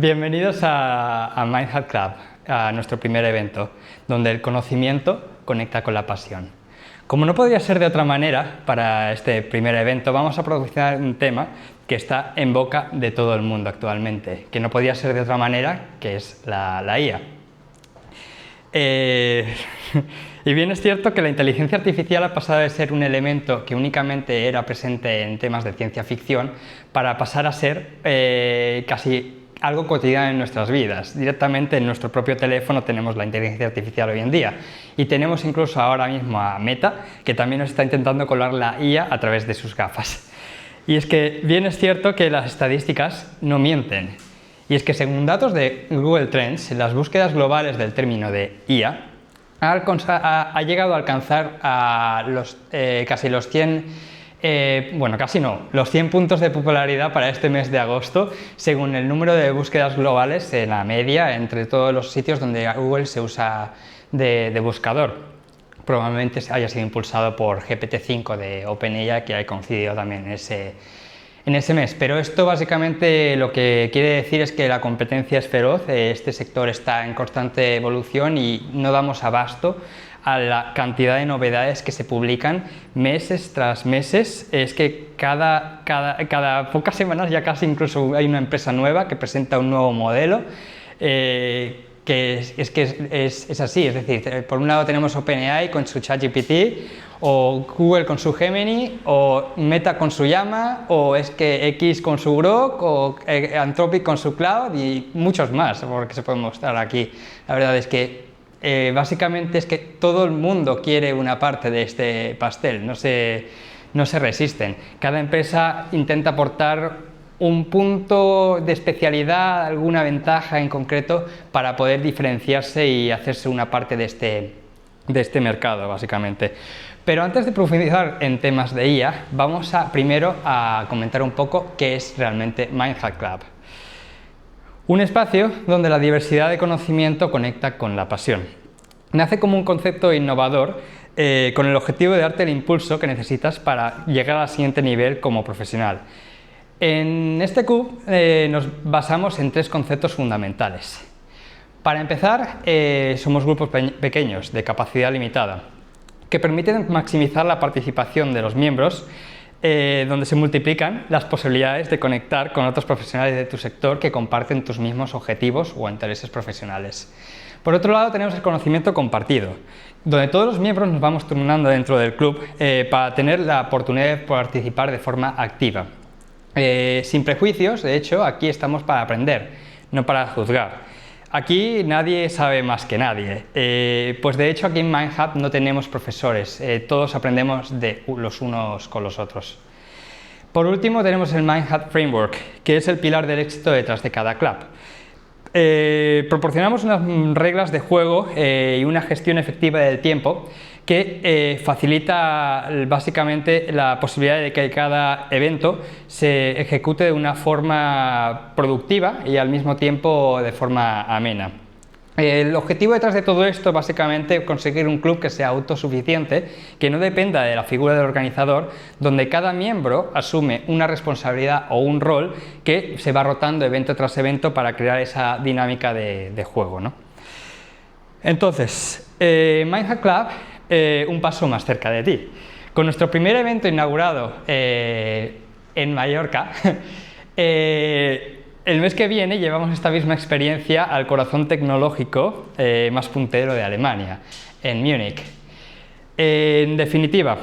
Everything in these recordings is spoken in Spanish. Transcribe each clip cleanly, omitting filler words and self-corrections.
Bienvenidos a Mindhub Club, a nuestro primer evento, donde el conocimiento conecta con la pasión. Como no podría ser de otra manera, para este primer evento vamos a profundizar en un tema que está en boca de todo el mundo actualmente, que no podía ser de otra manera, que es la IA. Y bien es cierto que la inteligencia artificial ha pasado de ser un elemento que únicamente era presente en temas de ciencia ficción para pasar a ser casi algo cotidiano en nuestras vidas. Directamente en nuestro propio teléfono tenemos la inteligencia artificial hoy en día y tenemos incluso ahora mismo a Meta, que también nos está intentando colar la IA a través de sus gafas. Y es que bien es cierto que las estadísticas no mienten. Y es que según datos de Google Trends, las búsquedas globales del término de IA ha llegado a alcanzar a casi los 100 los 100 puntos de popularidad para este mes de agosto, según el número de búsquedas globales en la media entre todos los sitios donde Google se usa de buscador. Probablemente haya sido impulsado por GPT-5 de OpenAI, que ha coincidido también en ese mes. Pero esto básicamente lo que quiere decir es que la competencia es feroz, este sector está en constante evolución y no damos abasto a la cantidad de novedades que se publican meses tras meses. Es que cada pocas semanas ya casi incluso hay una empresa nueva que presenta un nuevo modelo, que es así, es decir, por un lado tenemos OpenAI con su ChatGPT, o Google con su Gemini, o Meta con su Llama, o es que X con su Grok, o Anthropic con su Cloud y muchos más, porque se pueden mostrar aquí. La verdad es que básicamente es que todo el mundo quiere una parte de este pastel, no se resisten. Cada empresa intenta aportar un punto de especialidad, alguna ventaja en concreto para poder diferenciarse y hacerse una parte de este mercado, básicamente. Pero antes de profundizar en temas de IA, vamos primero a comentar un poco qué es realmente Mindhub Club. Un espacio donde la diversidad de conocimiento conecta con la pasión. Nace como un concepto innovador con el objetivo de darte el impulso que necesitas para llegar al siguiente nivel como profesional. En este club nos basamos en 3 conceptos fundamentales. Para empezar, somos grupos pequeños de capacidad limitada que permiten maximizar la participación de los miembros, donde se multiplican las posibilidades de conectar con otros profesionales de tu sector que comparten tus mismos objetivos o intereses profesionales. Por otro lado, tenemos el conocimiento compartido, donde todos los miembros nos vamos turnando dentro del club para tener la oportunidad de participar de forma activa. Sin prejuicios, de hecho, aquí estamos para aprender, no para juzgar. Aquí nadie sabe más que nadie, pues de hecho aquí en Mindhub no tenemos profesores, todos aprendemos de los unos con los otros. Por último tenemos el Mindhub Framework, que es el pilar del éxito detrás de cada club. Proporcionamos unas reglas de juego y una gestión efectiva del tiempo que facilita básicamente la posibilidad de que cada evento se ejecute de una forma productiva y al mismo tiempo de forma amena. El objetivo detrás de todo esto es básicamente conseguir un club que sea autosuficiente, que no dependa de la figura del organizador, donde cada miembro asume una responsabilidad o un rol que se va rotando evento tras evento para crear esa dinámica de juego, ¿no? Entonces, Mindhub Club, un paso más cerca de ti. Con nuestro primer evento inaugurado en Mallorca, el mes que viene llevamos esta misma experiencia al corazón tecnológico más puntero de Alemania, en Múnich. En definitiva,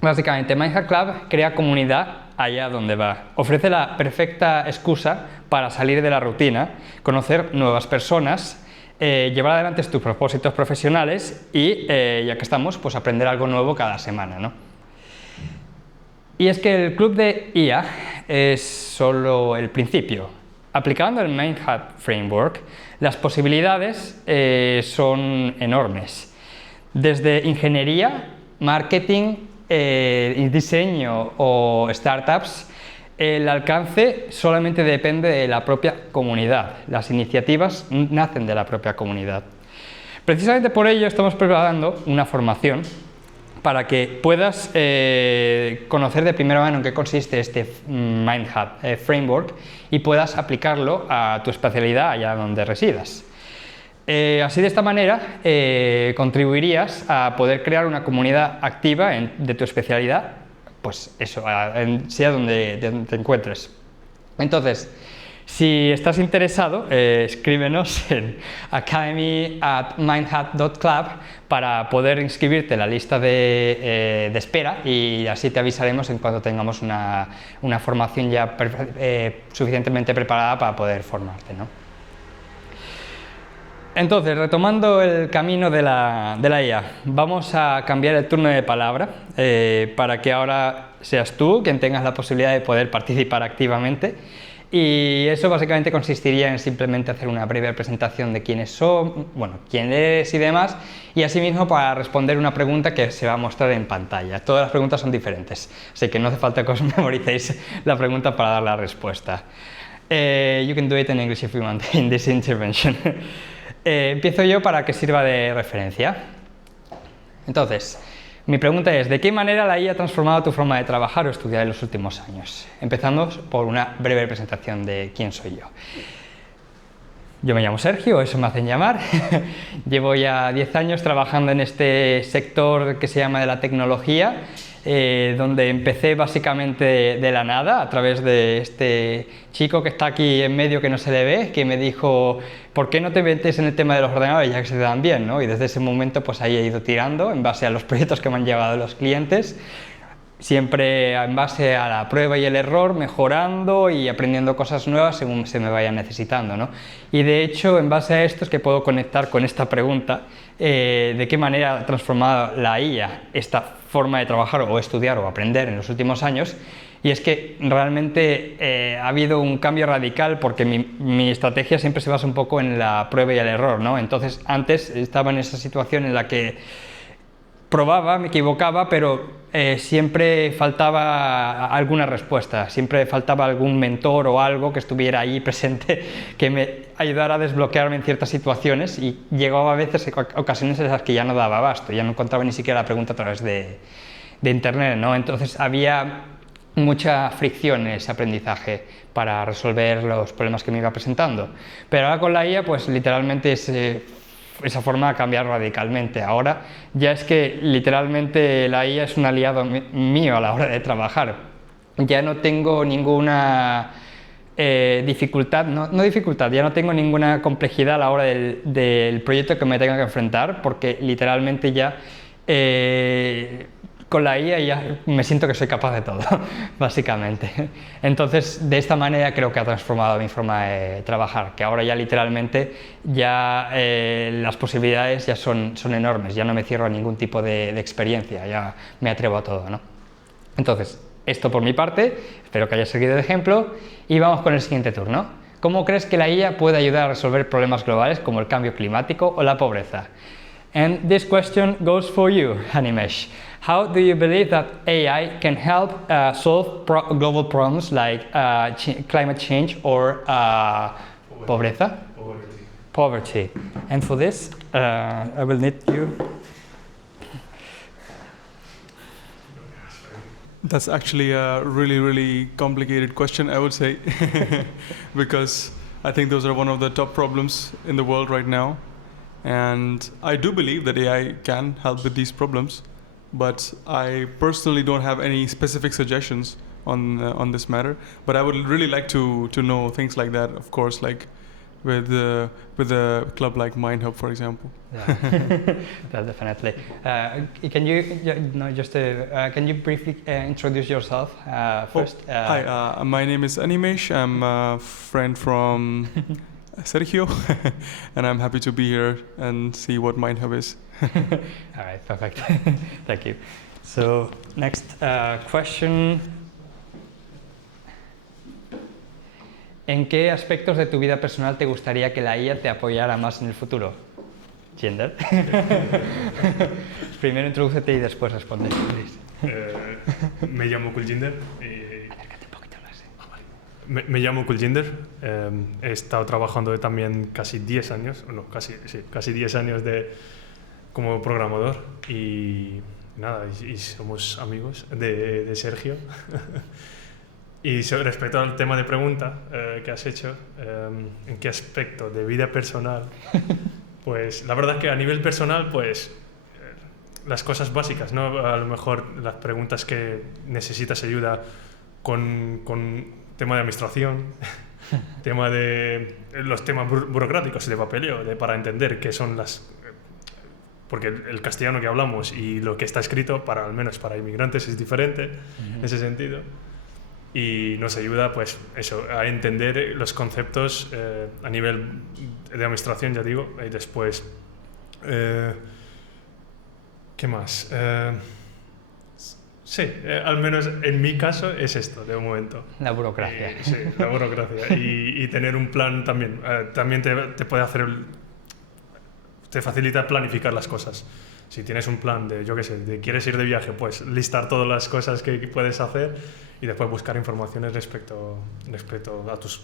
básicamente Mindhub Club crea comunidad allá donde va. Ofrece la perfecta excusa para salir de la rutina, conocer nuevas personas, llevar adelante tus propósitos profesionales y, ya que estamos, pues aprender algo nuevo cada semana, ¿no? Y es que el club de IA es solo el principio. Aplicando el Mindhub Framework, las posibilidades son enormes. Desde ingeniería, marketing, diseño o startups, el alcance solamente depende de la propia comunidad. Las iniciativas nacen de la propia comunidad. Precisamente por ello estamos preparando una formación para que puedas conocer de primera mano en qué consiste este MindHub Framework y puedas aplicarlo a tu especialidad allá donde residas. Así de esta manera contribuirías a poder crear una comunidad activa de tu especialidad, pues eso, sea donde te encuentres. Entonces, si estás interesado, escríbenos en academy@mindhub.club para poder inscribirte en la lista de espera y así te avisaremos en cuanto tengamos una formación ya suficientemente preparada para poder formarte, ¿no? Entonces, retomando el camino de la IA, vamos a cambiar el turno de palabra para que ahora seas tú quien tengas la posibilidad de poder participar activamente. Y eso básicamente consistiría en simplemente hacer una breve presentación de quiénes son, bueno, quién eres y demás, y asimismo para responder una pregunta que se va a mostrar en pantalla. Todas las preguntas son diferentes, así que no hace falta que os memoricéis la pregunta para dar la respuesta. You can do it in English if you want in this intervention. Empiezo yo para que sirva de referencia. Entonces, mi pregunta es, ¿de qué manera la IA ha transformado tu forma de trabajar o estudiar en los últimos años? Empezamos por una breve presentación de quién soy yo. Yo me llamo Sergio, eso me hacen llamar. Llevo ya 10 años trabajando en este sector que se llama de la tecnología, donde empecé básicamente de la nada, a través de este chico que está aquí en medio que no se le ve, que me dijo, ¿por qué no te metes en el tema de los ordenadores ya que se te dan bien, ¿no? Y desde ese momento pues ahí he ido tirando en base a los proyectos que me han llegado de los clientes, siempre en base a la prueba y el error, mejorando y aprendiendo cosas nuevas según se me vayan necesitando, ¿no? Y de hecho, en base a esto es que puedo conectar con esta pregunta, de qué manera ha transformado la IA esta forma de trabajar o estudiar o aprender en los últimos años. Y es que realmente ha habido un cambio radical porque mi estrategia siempre se basa un poco en la prueba y el error, ¿no? Entonces, antes estaba en esa situación en la que probaba, me equivocaba, pero siempre faltaba alguna respuesta, siempre faltaba algún mentor o algo que estuviera ahí presente que me ayudara a desbloquearme en ciertas situaciones y llegaba a veces ocasiones en las que ya no daba abasto, ya no encontraba ni siquiera la pregunta a través de internet, ¿no? Entonces había mucha fricción en ese aprendizaje para resolver los problemas que me iba presentando. Pero ahora con la IA, pues literalmente esa forma ha cambiado radicalmente. Ahora ya es que literalmente la IA es un aliado mío a la hora de trabajar. Ya no tengo ninguna dificultad, no dificultad, ya no tengo ninguna complejidad a la hora del proyecto que me tenga que enfrentar, porque literalmente ya con la IA ya me siento que soy capaz de todo, básicamente. Entonces, de esta manera creo que ha transformado mi forma de trabajar, que ahora ya literalmente ya las posibilidades ya son enormes, ya no me cierro a ningún tipo de experiencia, ya me atrevo a todo, ¿no? Entonces, esto por mi parte, espero que haya seguido el ejemplo y vamos con el siguiente turno. ¿Cómo crees que la IA puede ayudar a resolver problemas globales como el cambio climático o la pobreza? And this question goes for you, Animesh. How do you believe that AI can help solve global problems like climate change or pobreza? Poverty. And for this, I will need you. That's actually a really, really complicated question, I would say, because I think those are one of the top problems in the world right now. And I do believe that AI can help with these problems, but I personally don't have any specific suggestions on this matter. But I would really like to know things like that, of course, like with a club like MindHub, for example. Yeah, definitely. Can you briefly introduce yourself first? Hi, my name is Animesh. I'm a friend from Sergio, and I'm happy to be here and see what MindHub is. All right, perfect. Thank you. So next question. ¿En qué aspectos de tu vida personal te gustaría que la IA te apoyara más en el futuro? Gender. Primero introdúcete y después responde. Me llamo Kuljinder. Acércate un poquito más. Me llamo Kuljinder. He estado trabajando también casi 10 años, casi 10 años como programador y nada, y somos amigos de Sergio. Y respecto al tema de pregunta que has hecho, ¿en qué aspecto de vida personal? Pues la verdad es que a nivel personal, pues las cosas básicas, ¿no? A lo mejor las preguntas que necesitas ayuda con tema de administración, tema de los temas burocráticos y de papeleo, para entender qué son las... Porque el castellano que hablamos y lo que está escrito, al menos para inmigrantes, es diferente en ese sentido. Y nos ayuda, pues, eso, a entender los conceptos a nivel de administración, ya digo, y después... ¿qué más? Sí, al menos en mi caso es esto, de momento. La burocracia. Sí, la burocracia. Y tener un plan también. También te puede hacer... te facilita planificar las cosas. Si tienes un plan de, yo qué sé, de quieres ir de viaje, pues listar todas las cosas que puedes hacer y después buscar informaciones respecto a tus...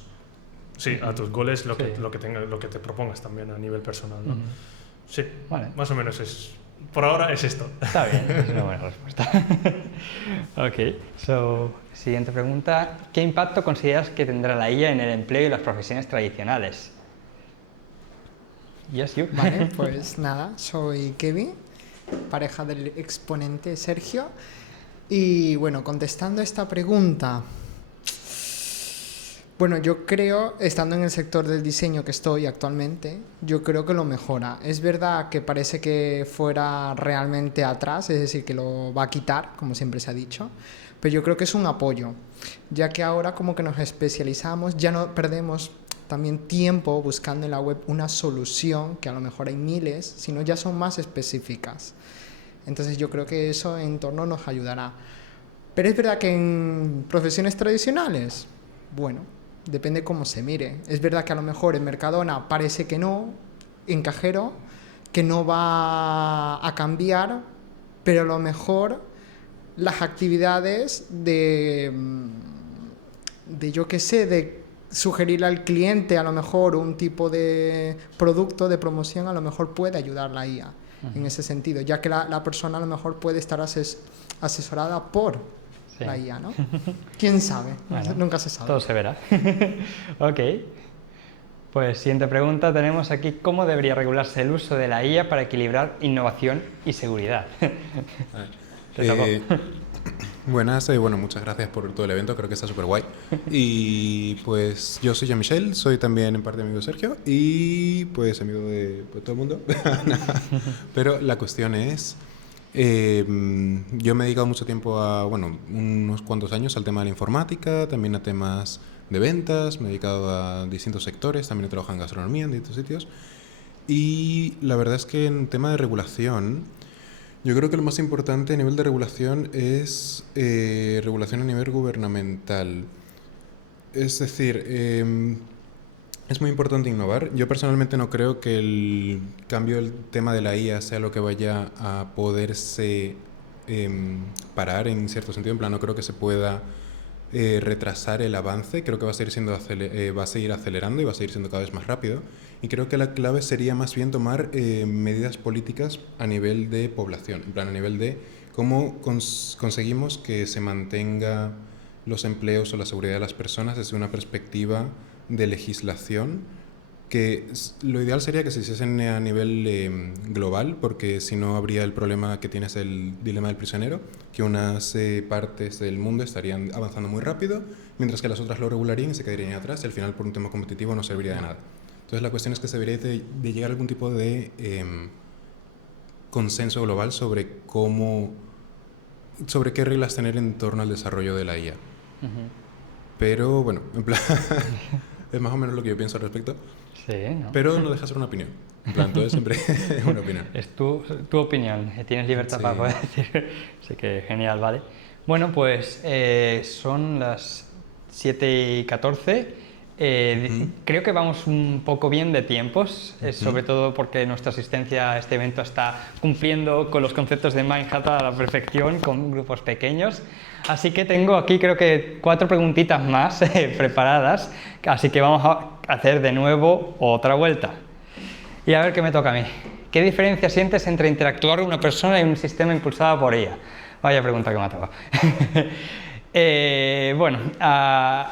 Sí, a tus goles, lo que te propongas también a nivel personal, ¿no? Sí, vale. Más o menos por ahora es esto. Está bien, es una buena respuesta. Ok, siguiente pregunta. ¿Qué impacto consideras que tendrá la IA en el empleo y las profesiones tradicionales? Yes, you. Vale, pues nada, soy Kevin, pareja del exponente Sergio. Y bueno, contestando a esta pregunta, bueno, yo creo, estando en el sector del diseño que estoy actualmente, yo creo que lo mejora. Es verdad que parece que fuera realmente atrás, es decir, que lo va a quitar, como siempre se ha dicho, pero yo creo que es un apoyo, ya que ahora como que nos especializamos, ya no perdemos también tiempo buscando en la web una solución, que a lo mejor hay miles, sino ya son más específicas. Entonces yo creo que eso en torno nos ayudará. Pero es verdad que en profesiones tradicionales, bueno, depende cómo se mire. Es verdad que a lo mejor en Mercadona parece que no, en cajero, que no va a cambiar, pero a lo mejor las actividades de yo qué sé, de sugerirle al cliente a lo mejor un tipo de producto de promoción, a lo mejor puede ayudar la IA en ese sentido, ya que la persona a lo mejor puede estar asesorada por la IA, ¿no? ¿Quién sabe? Bueno, nunca se sabe. Todo se verá. Ok. Pues siguiente pregunta tenemos aquí, ¿cómo debería regularse el uso de la IA para equilibrar innovación y seguridad? Te tocó. Buenas, bueno, muchas gracias por todo el evento, creo que está súper guay. Y pues yo soy Jean-Michel, soy también en parte amigo de Sergio y pues amigo de todo el mundo. Pero la cuestión es, yo me he dedicado mucho tiempo a, bueno, unos cuantos años al tema de la informática, también a temas de ventas, me he dedicado a distintos sectores, también he trabajado en gastronomía en distintos sitios. Y la verdad es que en tema de regulación, yo creo que lo más importante a nivel de regulación es regulación a nivel gubernamental. Es decir, es muy importante innovar. Yo personalmente no creo que el cambio del tema de la IA sea lo que vaya a poderse parar en cierto sentido. En plan, no creo que se pueda retrasar el avance. Creo que va a seguir acelerando y va a seguir siendo cada vez más rápido. Y creo que la clave sería más bien tomar medidas políticas a nivel de población, en plan a nivel de cómo conseguimos que se mantenga los empleos o la seguridad de las personas desde una perspectiva de legislación, que lo ideal sería que se hiciesen a nivel global, porque si no habría el problema que tienes el dilema del prisionero, que unas partes del mundo estarían avanzando muy rápido, mientras que las otras lo regularían y se quedarían atrás, y al final por un tema competitivo no serviría de nada. Entonces la cuestión es que se debería de llegar a algún tipo de consenso global sobre qué reglas tener en torno al desarrollo de la IA. Pero bueno, en plan, es más o menos lo que yo pienso al respecto. Sí, ¿no? Pero no deja de ser una opinión. En plan, todo siempre es una opinión. Es tu opinión, tienes libertad para poder decir. Así que genial, vale. Bueno, pues son las 7:14. Creo que vamos un poco bien de tiempos, sobre todo porque nuestra asistencia a este evento está cumpliendo con los conceptos de Manhattan a la perfección, con grupos pequeños. Así que tengo aquí creo que 4 preguntitas más preparadas, así que vamos a hacer de nuevo otra vuelta. Y a ver qué me toca a mí. ¿Qué diferencia sientes entre interactuar con una persona y un sistema impulsado por ella? Vaya pregunta que me ha tocado.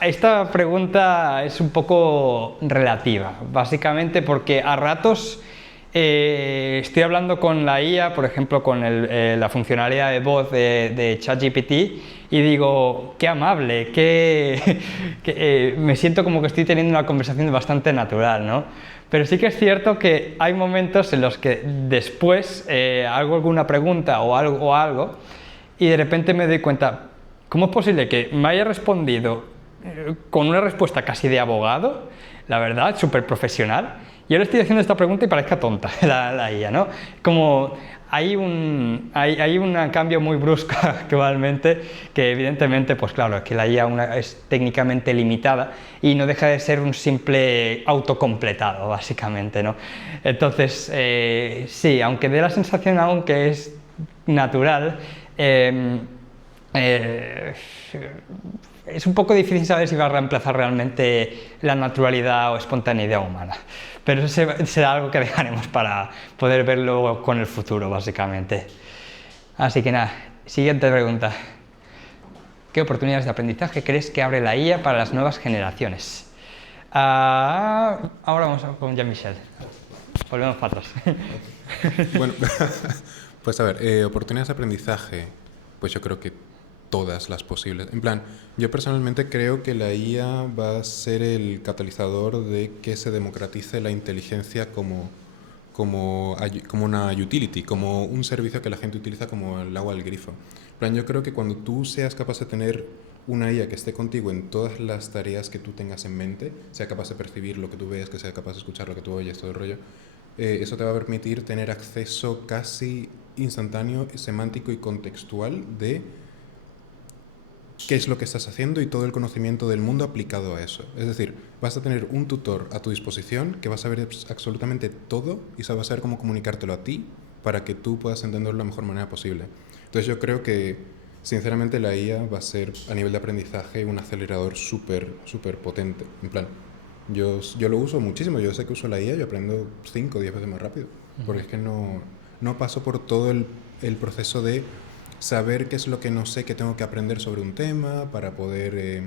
Esta pregunta es un poco relativa, básicamente porque a ratos estoy hablando con la IA, por ejemplo con la funcionalidad de voz de ChatGPT, y digo, qué amable, me siento como que estoy teniendo una conversación bastante natural, ¿no? Pero sí que es cierto que hay momentos en los que después hago alguna pregunta o algo y de repente me doy cuenta, ¿cómo es posible que me haya respondido con una respuesta casi de abogado? La verdad, súper profesional. Yo le estoy haciendo esta pregunta y parezca tonta la IA, ¿no? Como hay un cambio muy brusco actualmente que evidentemente, pues claro, es que la IA es técnicamente limitada y no deja de ser un simple autocompletado, básicamente, ¿no? Entonces, sí, aunque dé la sensación aún que es natural, es un poco difícil saber si va a reemplazar realmente la naturalidad o espontaneidad humana. Pero eso será algo que dejaremos para poder verlo con el futuro, básicamente. Así que nada, siguiente pregunta. ¿Qué oportunidades de aprendizaje crees que abre la IA para las nuevas generaciones? Ahora vamos con Jean-Michel. Volvemos para atrás. Bueno, pues a ver, oportunidades de aprendizaje, pues yo creo que todas las posibles. En plan, yo personalmente creo que la IA va a ser el catalizador de que se democratice la inteligencia como una utility, como un servicio que la gente utiliza como el agua del grifo. En plan, yo creo que cuando tú seas capaz de tener una IA que esté contigo en todas las tareas que tú tengas en mente, sea capaz de percibir lo que tú ves, que sea capaz de escuchar lo que tú oyes, todo el rollo, eso te va a permitir tener acceso casi instantáneo, semántico y contextual de qué es lo que estás haciendo y todo el conocimiento del mundo aplicado a eso. Es decir, vas a tener un tutor a tu disposición que va a saber absolutamente todo y va a saber cómo comunicártelo a ti para que tú puedas entenderlo de la mejor manera posible. Entonces yo creo que, sinceramente, la IA va a ser, a nivel de aprendizaje, un acelerador súper potente. En plan, yo lo uso muchísimo. Yo sé que uso la IA y aprendo 5 o 10 veces más rápido. Porque es que no paso por todo el proceso de saber qué es lo que no sé que tengo que aprender sobre un tema para poder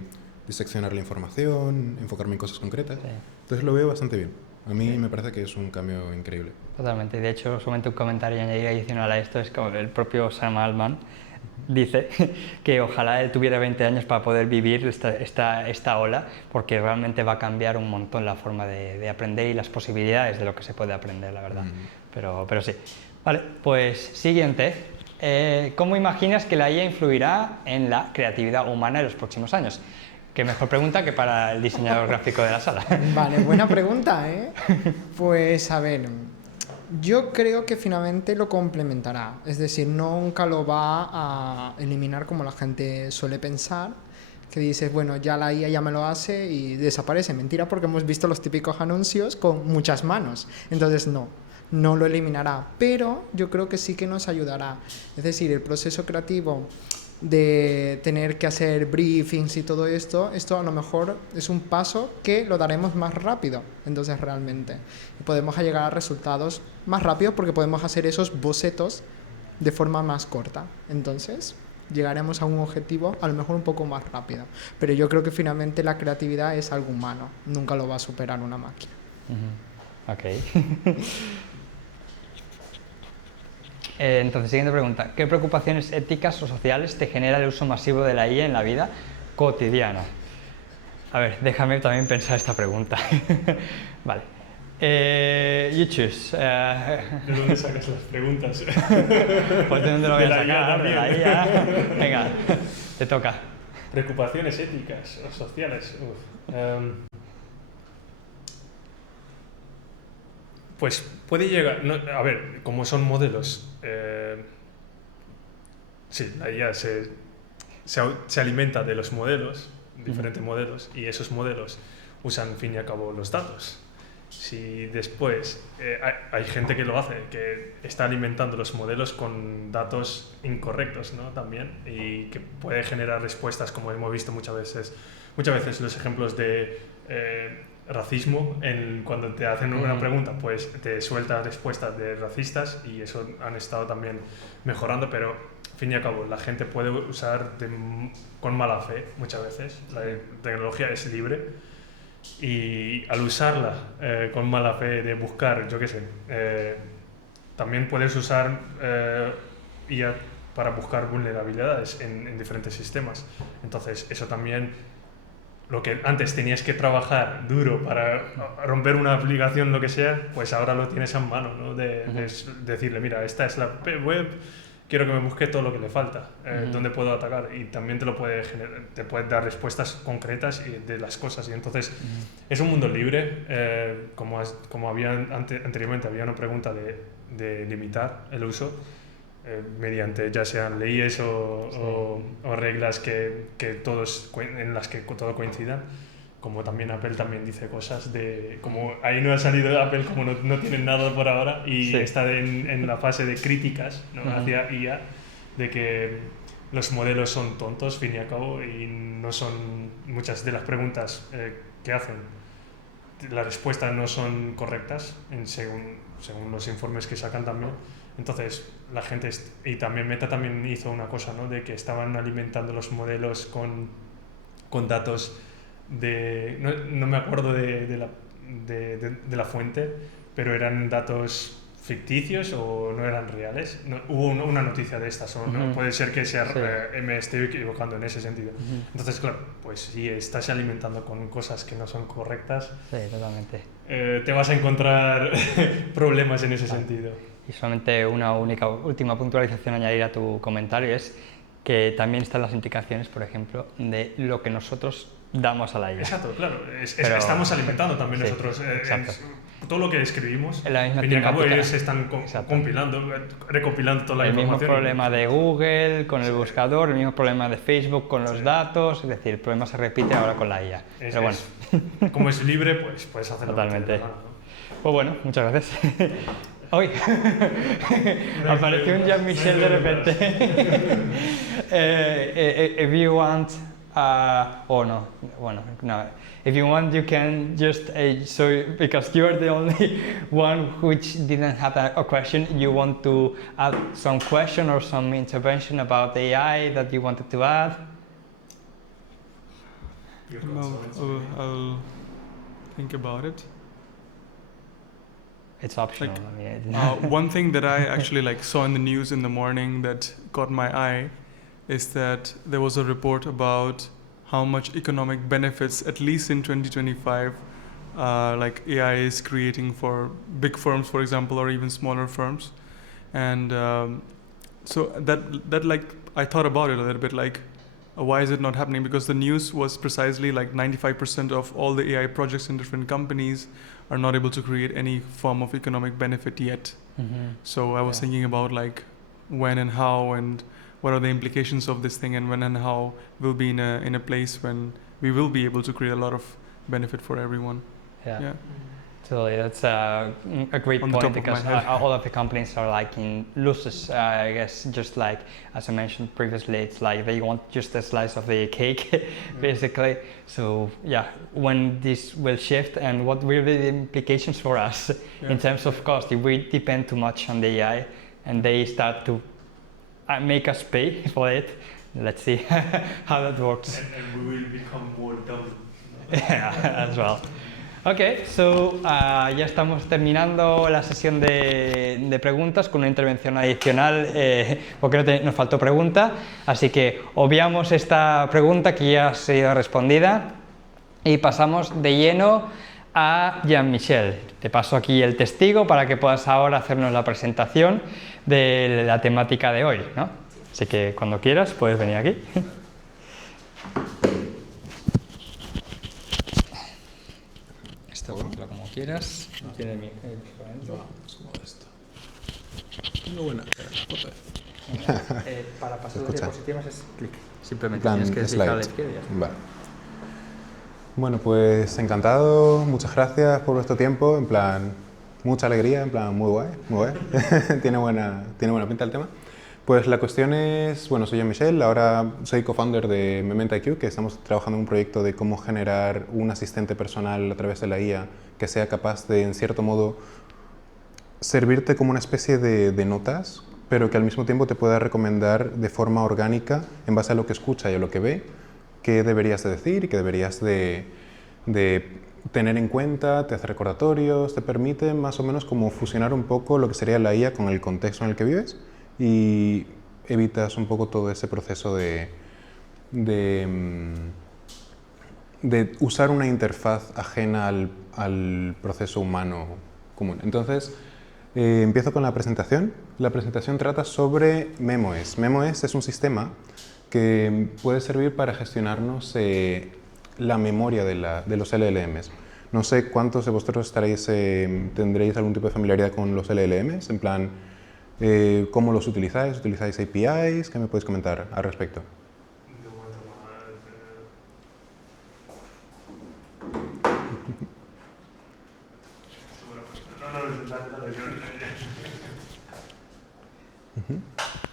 diseccionar la información, enfocarme en cosas concretas. Sí. Entonces lo veo bastante bien. A mí me parece que es un cambio increíble. Totalmente. De hecho, solamente un comentario y añadir adicional a esto es que el propio Sam Altman dice que ojalá él tuviera 20 años para poder vivir esta ola, porque realmente va a cambiar un montón la forma de aprender y las posibilidades de lo que se puede aprender, la verdad. Pero sí. Vale, pues siguiente. ¿Cómo imaginas que la IA influirá en la creatividad humana en los próximos años? Qué mejor pregunta que para el diseñador gráfico de la sala. Vale, buena pregunta, ¿eh? Pues a ver, yo creo que finalmente lo complementará. Es decir, nunca lo va a eliminar como la gente suele pensar, que dices, bueno, ya la IA ya me lo hace y desaparece. Mentira, porque hemos visto los típicos anuncios con muchas manos. Entonces, no lo eliminará, pero yo creo que sí que nos ayudará. Es decir, el proceso creativo de tener que hacer briefings y todo esto a lo mejor es un paso que lo daremos más rápido. Entonces realmente podemos llegar a resultados más rápidos porque podemos hacer esos bocetos de forma más corta. Entonces llegaremos a un objetivo a lo mejor un poco más rápido. Pero yo creo que finalmente la creatividad es algo humano, nunca lo va a superar una máquina. Ok. Entonces, siguiente pregunta. ¿Qué preocupaciones éticas o sociales te genera el uso masivo de la IA en la vida cotidiana? A ver, déjame también pensar esta pregunta. Vale. You choose. ¿De dónde sacas las preguntas? Pues de dónde lo voy a sacar, de la IA. Venga, te toca. Preocupaciones éticas o sociales. Pues puede llegar, a ver, como son modelos, sí, la IA se alimenta de los modelos, diferentes modelos, y esos modelos usan, al fin y al cabo, los datos. Si después hay gente que lo hace, que está alimentando los modelos con datos incorrectos, ¿no? También, y que puede generar respuestas, como hemos visto muchas veces los ejemplos de racismo, cuando te hacen una pregunta, pues te sueltas respuestas de racistas y eso han estado también mejorando, pero al fin y al cabo la gente puede usar con mala fe muchas veces. La tecnología es libre y al usarla con mala fe de buscar, yo qué sé, también puedes usar IA para buscar vulnerabilidades en diferentes sistemas. Entonces eso también, lo que antes tenías que trabajar duro para romper una aplicación, lo que sea, pues ahora lo tienes a mano, ¿no? De decirle, mira, esta es la web, quiero que me busque todo lo que le falta, dónde puedo atacar, y también te puede dar respuestas concretas de las cosas, y entonces es un mundo libre, como había anteriormente, había una pregunta de limitar el uso, mediante ya sean leyes o reglas en las que todo coincidan, como también Apple también dice cosas como ahí no ha salido Apple, como no tienen nada por ahora y está en la fase de críticas, ¿no? Hacia IA, de que los modelos son tontos, fin y al cabo, y no son muchas de las preguntas que hacen, las respuestas no son correctas según los informes que sacan también. Entonces la gente, y también Meta también hizo una cosa, ¿no? De que estaban alimentando los modelos con datos no me acuerdo de la fuente, pero eran datos ficticios o no eran reales. Hubo una noticia de estas, ¿no? Puede ser que me esté equivocando en ese sentido. Entonces, claro, pues si estás alimentando con cosas que no son correctas, Sí, totalmente. Te vas a encontrar problemas en ese sentido. Y solamente una última puntualización a añadir a tu comentario es que también están las implicaciones, por ejemplo, de lo que nosotros damos a la IA. Exacto, claro. Estamos alimentando también nosotros todo lo que escribimos. En la misma al fin y al cabo temática. ellos están recopilando toda la El mismo información. problema de Google con el buscador, el mismo problema de Facebook con los datos, es decir, el problema se repite ahora con la IA. Pero bueno. Como es libre, pues puedes hacerlo. Totalmente. Pues bueno, muchas gracias. Hoy apareció un Jean-Michel de repente. If you want, if you want, you can just because you are the only one which didn't have a question. You want to add some question or some intervention about AI that you wanted to add? No, I'll think about it. It's optional. One thing that I actually saw in the news in the morning that caught my eye is that there was a report about how much economic benefits, at least in 2025, AI is creating for big firms, for example, or even smaller firms. And so that I thought about it a little bit, why is it not happening? Because the news was precisely 95% of all the AI projects in different companies are not able to create any form of economic benefit yet. So I was thinking about when and how and what are the implications of this thing, and when and how we'll be in a place when we will be able to create a lot of benefit for everyone. Yeah. Totally, that's a great point, because all of the companies are in losses, I guess, just as I mentioned previously, it's they want just a slice of the cake, basically. So yeah, when this will shift, and what will be the implications for us in terms of cost, if we depend too much on the AI and they start to make us pay for it, let's see how that works. And we will become more dumb. Yeah, as well. Ok, ya estamos terminando la sesión de preguntas con una intervención adicional, porque nos faltó pregunta, así que obviamos esta pregunta que ya ha sido respondida y pasamos de lleno a Jean-Michel. Te paso aquí el testigo para que puedas ahora hacernos la presentación de la temática de hoy, ¿no? Así que cuando quieras puedes venir aquí. Como quieras. Tiene mi esto. Tengo buena foto. Para pasar las diapositivas es clic. Simplemente plan, tienes que desligar a la slide. izquierda. Vale. Bueno, pues encantado, muchas gracias por vuestro tiempo, en plan, mucha alegría, en plan, muy guay, muy guay. tiene buena pinta el tema. Pues la cuestión es, bueno, soy Jean-Michel, ahora soy co-founder de Mementa.iq, que estamos trabajando en un proyecto de cómo generar un asistente personal a través de la IA que sea capaz de, en cierto modo, servirte como una especie de notas, pero que al mismo tiempo te pueda recomendar de forma orgánica, en base a lo que escucha y a lo que ve, qué deberías de decir y qué deberías de tener en cuenta, te hace recordatorios, te permite más o menos como fusionar un poco lo que sería la IA con el contexto en el que vives y evitas un poco todo ese proceso de usar una interfaz ajena al proceso humano común. Entonces, empiezo con la presentación. La presentación trata sobre MemoS. MemoS es un sistema que puede servir para gestionarnos la memoria de los LLMs. No sé cuántos de vosotros tendréis algún tipo de familiaridad con los LLMs, en plan, ¿cómo los utilizáis? ¿Utilizáis APIs? ¿Qué me podéis comentar al respecto?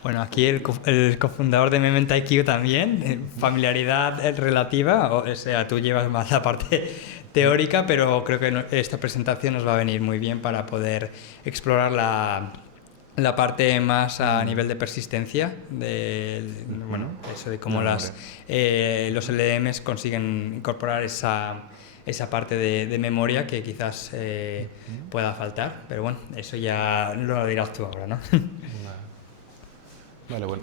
Bueno, aquí el cofundador de Mementa.iq también, familiaridad relativa, o sea, tú llevas más la parte teórica, pero creo que esta presentación nos va a venir muy bien para poder explorar la parte más a nivel de persistencia, bueno, eso de cómo los LLMs consiguen incorporar esa parte de memoria que quizás pueda faltar, pero bueno, eso ya lo dirás tú ahora, ¿no? Vale, bueno.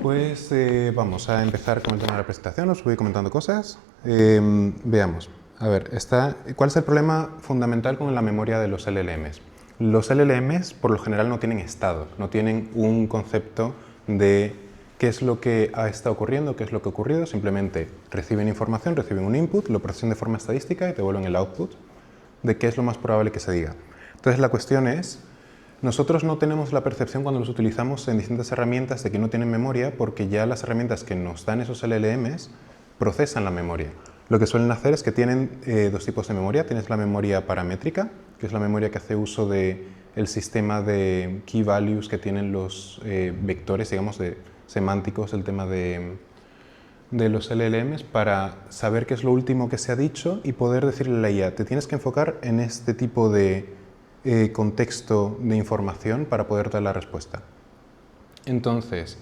Pues vamos a empezar con el tema de la presentación, os voy comentando cosas. Veamos. A ver, ¿cuál es el problema fundamental con la memoria de los LLMs? Los LLMs por lo general no tienen estado, no tienen un concepto de qué es lo que ha estado ocurriendo, qué es lo que ha ocurrido, simplemente reciben información, reciben un input, lo procesan de forma estadística y te devuelven el output de qué es lo más probable que se diga. Entonces la cuestión es, nosotros no tenemos la percepción cuando los utilizamos en distintas herramientas de que no tienen memoria porque ya las herramientas que nos dan esos LLMs procesan la memoria. Lo que suelen hacer es que tienen dos tipos de memoria. Tienes la memoria paramétrica, que es la memoria que hace uso del sistema de key values que tienen los vectores, digamos, semánticos, el tema de los LLMs, para saber qué es lo último que se ha dicho y poder decirle a la IA, te tienes que enfocar en este tipo de contexto de información para poder dar la respuesta. Entonces,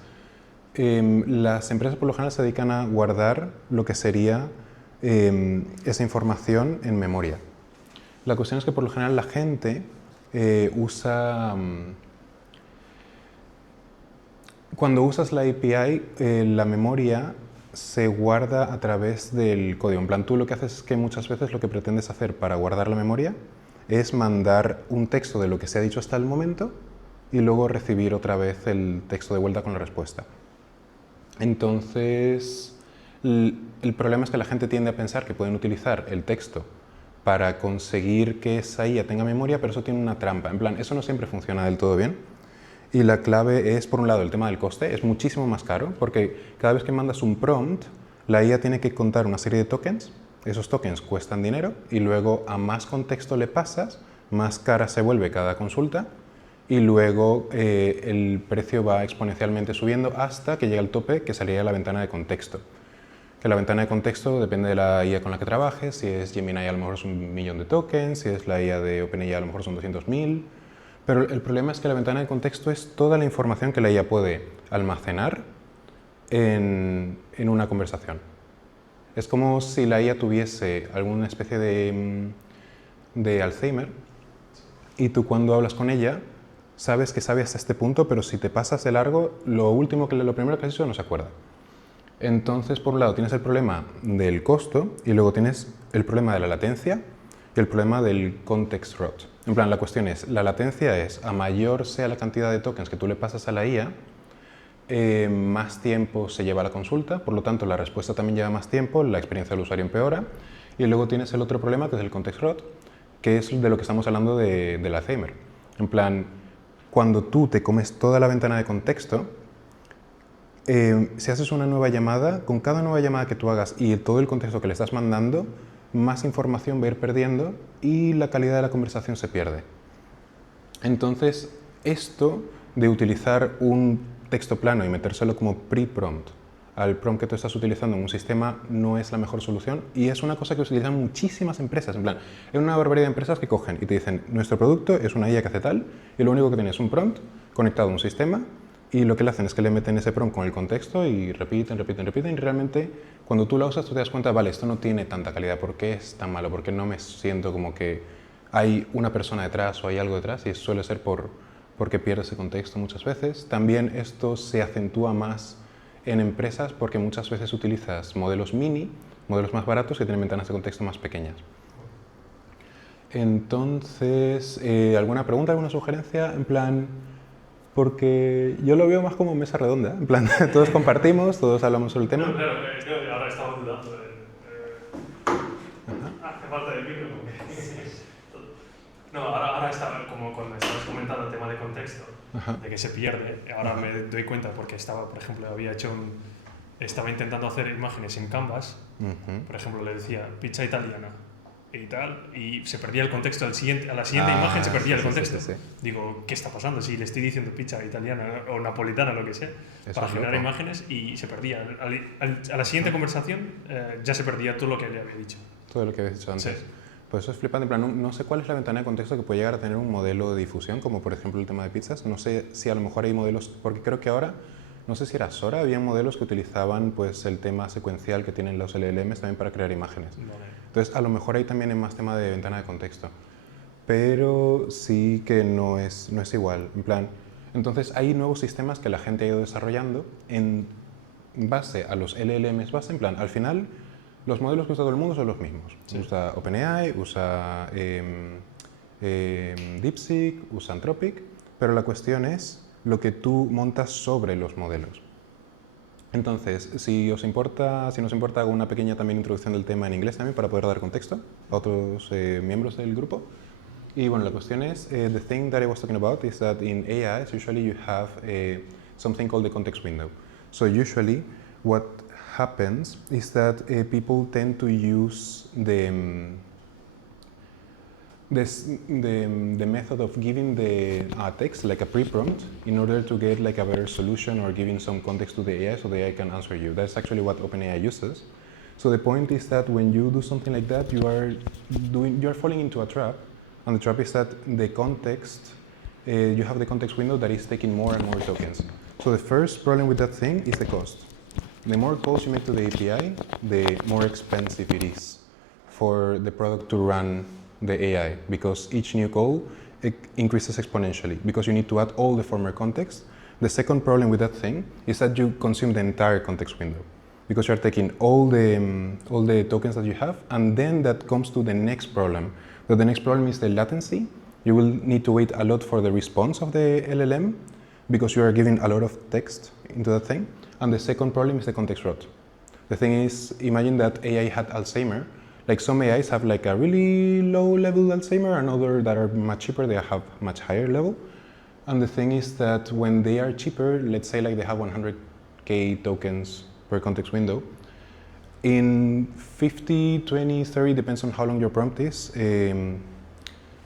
las empresas por lo general se dedican a guardar lo que sería esa información en memoria. La cuestión es que por lo general la gente usa... cuando usas la API, la memoria se guarda a través del código. En plan, tú lo que haces es que muchas veces lo que pretendes hacer para guardar la memoria es mandar un texto de lo que se ha dicho hasta el momento y luego recibir otra vez el texto de vuelta con la respuesta. Entonces, el problema es que la gente tiende a pensar que pueden utilizar el texto para conseguir que esa IA tenga memoria, pero eso tiene una trampa. En plan, eso no siempre funciona del todo bien. Y la clave es, por un lado, el tema del coste. Es muchísimo más caro porque cada vez que mandas un prompt, la IA tiene que contar una serie de tokens. Esos tokens cuestan dinero y luego a más contexto le pasas, más cara se vuelve cada consulta y luego el precio va exponencialmente subiendo hasta que llega al tope, que sería la ventana de contexto. Que la ventana de contexto depende de la IA con la que trabajes. Si es Gemini a lo mejor es 1.000.000 de tokens, si es la IA de OpenAI a lo mejor son 200.000. Pero el problema es que la ventana de contexto es toda la información que la IA puede almacenar en una conversación. Es como si la IA tuviese alguna especie de Alzheimer y tú cuando hablas con ella sabes que sabe hasta este punto, pero si te pasas de largo, lo primero que has hecho no se acuerda. Entonces, por un lado tienes el problema del costo y luego tienes el problema de la latencia y el problema del context rot. En plan, la cuestión es, la latencia es, a mayor sea la cantidad de tokens que tú le pasas a la IA, más tiempo se lleva la consulta, por lo tanto la respuesta también lleva más tiempo, la experiencia del usuario empeora, y luego tienes el otro problema que es el context rot, que es de lo que estamos hablando del Alzheimer. En plan, cuando tú te comes toda la ventana de contexto, si haces una nueva llamada, con cada nueva llamada que tú hagas y todo el contexto que le estás mandando, más información va a ir perdiendo y la calidad de la conversación se pierde. Entonces, esto de utilizar un texto plano y metérselo como pre-prompt al prompt que tú estás utilizando en un sistema no es la mejor solución, y es una cosa que utilizan muchísimas empresas. En plan, hay una barbaridad de empresas que cogen y te dicen, nuestro producto es una IA que hace tal, y lo único que tiene es un prompt conectado a un sistema, y lo que le hacen es que le meten ese prompt con el contexto y repiten, y realmente cuando tú la usas tú te das cuenta, vale, esto no tiene tanta calidad, ¿por qué es tan malo? ¿Por qué no me siento como que hay una persona detrás o hay algo detrás? Y suele ser porque pierde ese contexto muchas veces. También esto se acentúa más en empresas porque muchas veces utilizas modelos mini, modelos más baratos que tienen ventanas de contexto más pequeñas. Entonces, ¿alguna pregunta, alguna sugerencia? En plan, porque yo lo veo más como mesa redonda, en plan, todos compartimos, todos hablamos sobre el tema. No, claro, yo ahora estaba dudando. Hace falta el micro. No, ahora estaba, como cuando estabas comentando el tema de contexto, de que se pierde, ahora me doy cuenta porque estaba, por ejemplo, estaba intentando hacer imágenes en Canvas, por ejemplo, le decía pizza italiana y tal, y se perdía el contexto, a la siguiente imagen se perdía el contexto. Sí. Digo, ¿qué está pasando? Si le estoy diciendo pizza italiana o napolitana, lo que sea, para generar imágenes, y se perdía. A la siguiente conversación ya se perdía todo lo que le había dicho. Todo lo que habías dicho antes. Sí. Pues eso es flipante. En plan, no sé cuál es la ventana de contexto que puede llegar a tener un modelo de difusión, como por ejemplo el tema de pizzas. No sé si a lo mejor hay modelos, porque creo que ahora, no sé si era Sora, había modelos que utilizaban pues el tema secuencial que tienen los LLMs también para crear imágenes. Vale. Entonces, a lo mejor ahí también hay más tema de ventana de contexto. Pero sí que no es igual. En plan, entonces hay nuevos sistemas que la gente ha ido desarrollando en base a los LLMs base. En plan, al final, los modelos que usa todo el mundo son los mismos. Sí. Usa OpenAI, usa DeepSeek, usa Anthropic, pero la cuestión es lo que tú montas sobre los modelos. Entonces, si nos importa, hago una pequeña también introducción del tema en inglés también para poder dar contexto a otros miembros del grupo. Y bueno, la cuestión es, the thing that I was talking about is that in AI, usually you have something called the context window. So usually what happens is that people tend to use the method of giving the text like a pre-prompt in order to get like a better solution or giving some context to the AI so the AI can answer you. That's actually what OpenAI uses. So the point is that when you do something like that, you are falling into a trap, and the trap is that the context, you have the context window that is taking more and more tokens. So the first problem with that thing is the cost. The more calls you make to the API, the more expensive it is for the product to run the AI, because each new call increases exponentially because you need to add all the former context. The second problem with that thing is that you consume the entire context window because you're taking all the tokens that you have, and then that comes to the next problem. So the next problem is the latency. You will need to wait a lot for the response of the LLM because you are giving a lot of text into that thing. And the second problem is the context rot. The thing is, imagine that AI had Alzheimer. Like some AIs have like a really low level Alzheimer, and others that are much cheaper, they have much higher level. And the thing is that when they are cheaper, let's say like they have 100K tokens per context window, in 50, 20, 30, depends on how long your prompt is,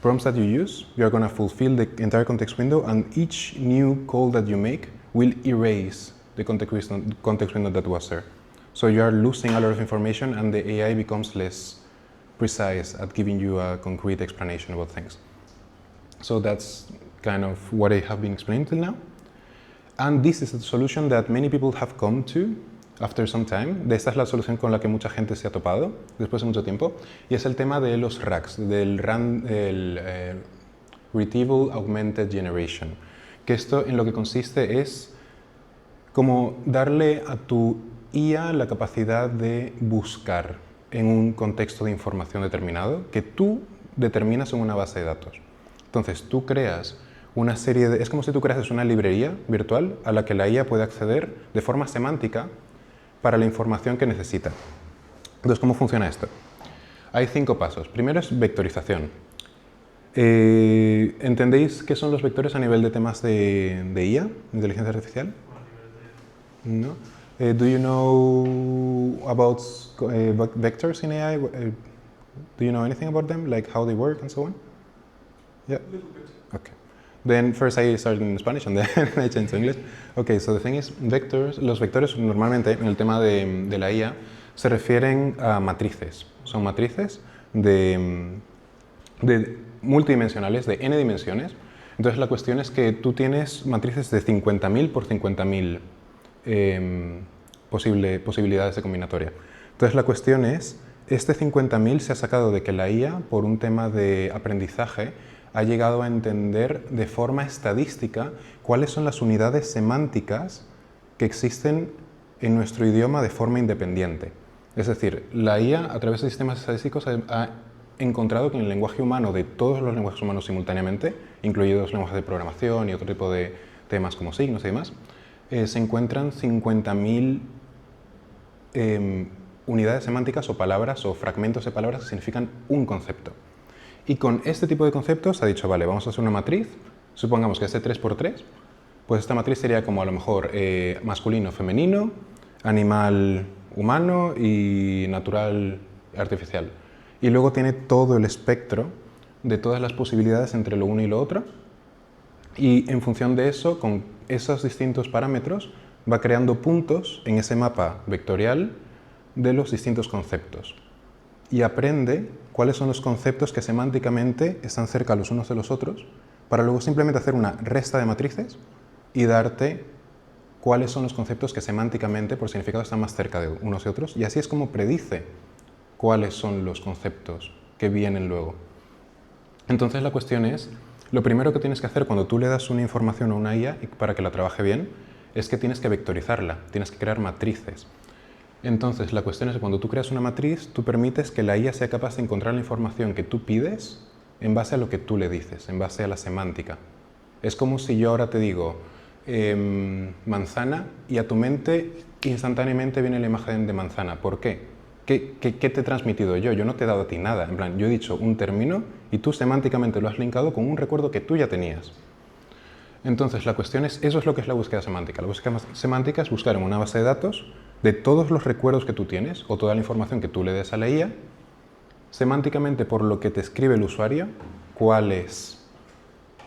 prompts that you use, you're gonna fulfill the entire context window, and each new call that you make will erase the context window that was there. So you are losing a lot of information, and the AI becomes less precise at giving you a concrete explanation about things. So that's kind of what I have been explaining till now. And this is the solution that many people have come to after some time. Esta es la solución con la que mucha gente se ha topado después de mucho tiempo. Y es el tema de los RAGs, del Retrieval Augmented Generation. Que esto en lo que consiste es como darle a tu IA la capacidad de buscar en un contexto de información determinado que tú determinas en una base de datos. Entonces tú creas una serie de... Es como si tú creases una librería virtual a la que la IA puede acceder de forma semántica para la información que necesita. Entonces, ¿cómo funciona esto? Hay 5 pasos. Primero es vectorización. ¿Entendéis qué son los vectores a nivel de temas de IA, inteligencia artificial? ¿No? Do you know about vectors in AI? Do you know anything about them, like how they work and so on? Yeah. A little bit. Okay. Then first I started in Spanish and then I changed to English. Okay, so the thing is, vectors, los vectores normalmente en el tema de la IA se refieren a matrices. Son matrices de multidimensionales, de n dimensiones. Entonces la cuestión es que tú tienes matrices de 50.000 por 50.000 posibilidades de combinatoria. Entonces la cuestión es, este 50.000 se ha sacado de que la IA, por un tema de aprendizaje, ha llegado a entender de forma estadística cuáles son las unidades semánticas que existen en nuestro idioma de forma independiente. Es decir, la IA, a través de sistemas estadísticos, ha encontrado que en el lenguaje humano, de todos los lenguajes humanos simultáneamente, incluidos lenguajes de programación y otro tipo de temas como signos y demás, se encuentran 50.000 unidades semánticas o palabras o fragmentos de palabras que significan un concepto. Y con este tipo de conceptos ha dicho, vale, vamos a hacer una matriz, supongamos que es de 3×3, pues esta matriz sería como a lo mejor masculino, femenino, animal, humano y natural, artificial. Y luego tiene todo el espectro de todas las posibilidades entre lo uno y lo otro. Y en función de eso, con esos distintos parámetros, va creando puntos en ese mapa vectorial de los distintos conceptos. Y aprende cuáles son los conceptos que semánticamente están cerca los unos de los otros, para luego simplemente hacer una resta de matrices y darte cuáles son los conceptos que semánticamente, por significado, están más cerca de unos y otros. Y así es como predice cuáles son los conceptos que vienen luego. Entonces la cuestión es, lo primero que tienes que hacer cuando tú le das una información a una IA para que la trabaje bien, es que tienes que vectorizarla, tienes que crear matrices. Entonces la cuestión es que cuando tú creas una matriz, tú permites que la IA sea capaz de encontrar la información que tú pides en base a lo que tú le dices, en base a la semántica. Es como si yo ahora te digo manzana y a tu mente instantáneamente viene la imagen de manzana. ¿Por qué? ¿Qué te he transmitido yo? Yo no te he dado a ti nada. En plan, yo he dicho un término y tú semánticamente lo has linkado con un recuerdo que tú ya tenías. Entonces, la cuestión es, eso es lo que es la búsqueda semántica. La búsqueda semántica es buscar en una base de datos de todos los recuerdos que tú tienes o toda la información que tú le des a la IA, semánticamente por lo que te escribe el usuario, cuál es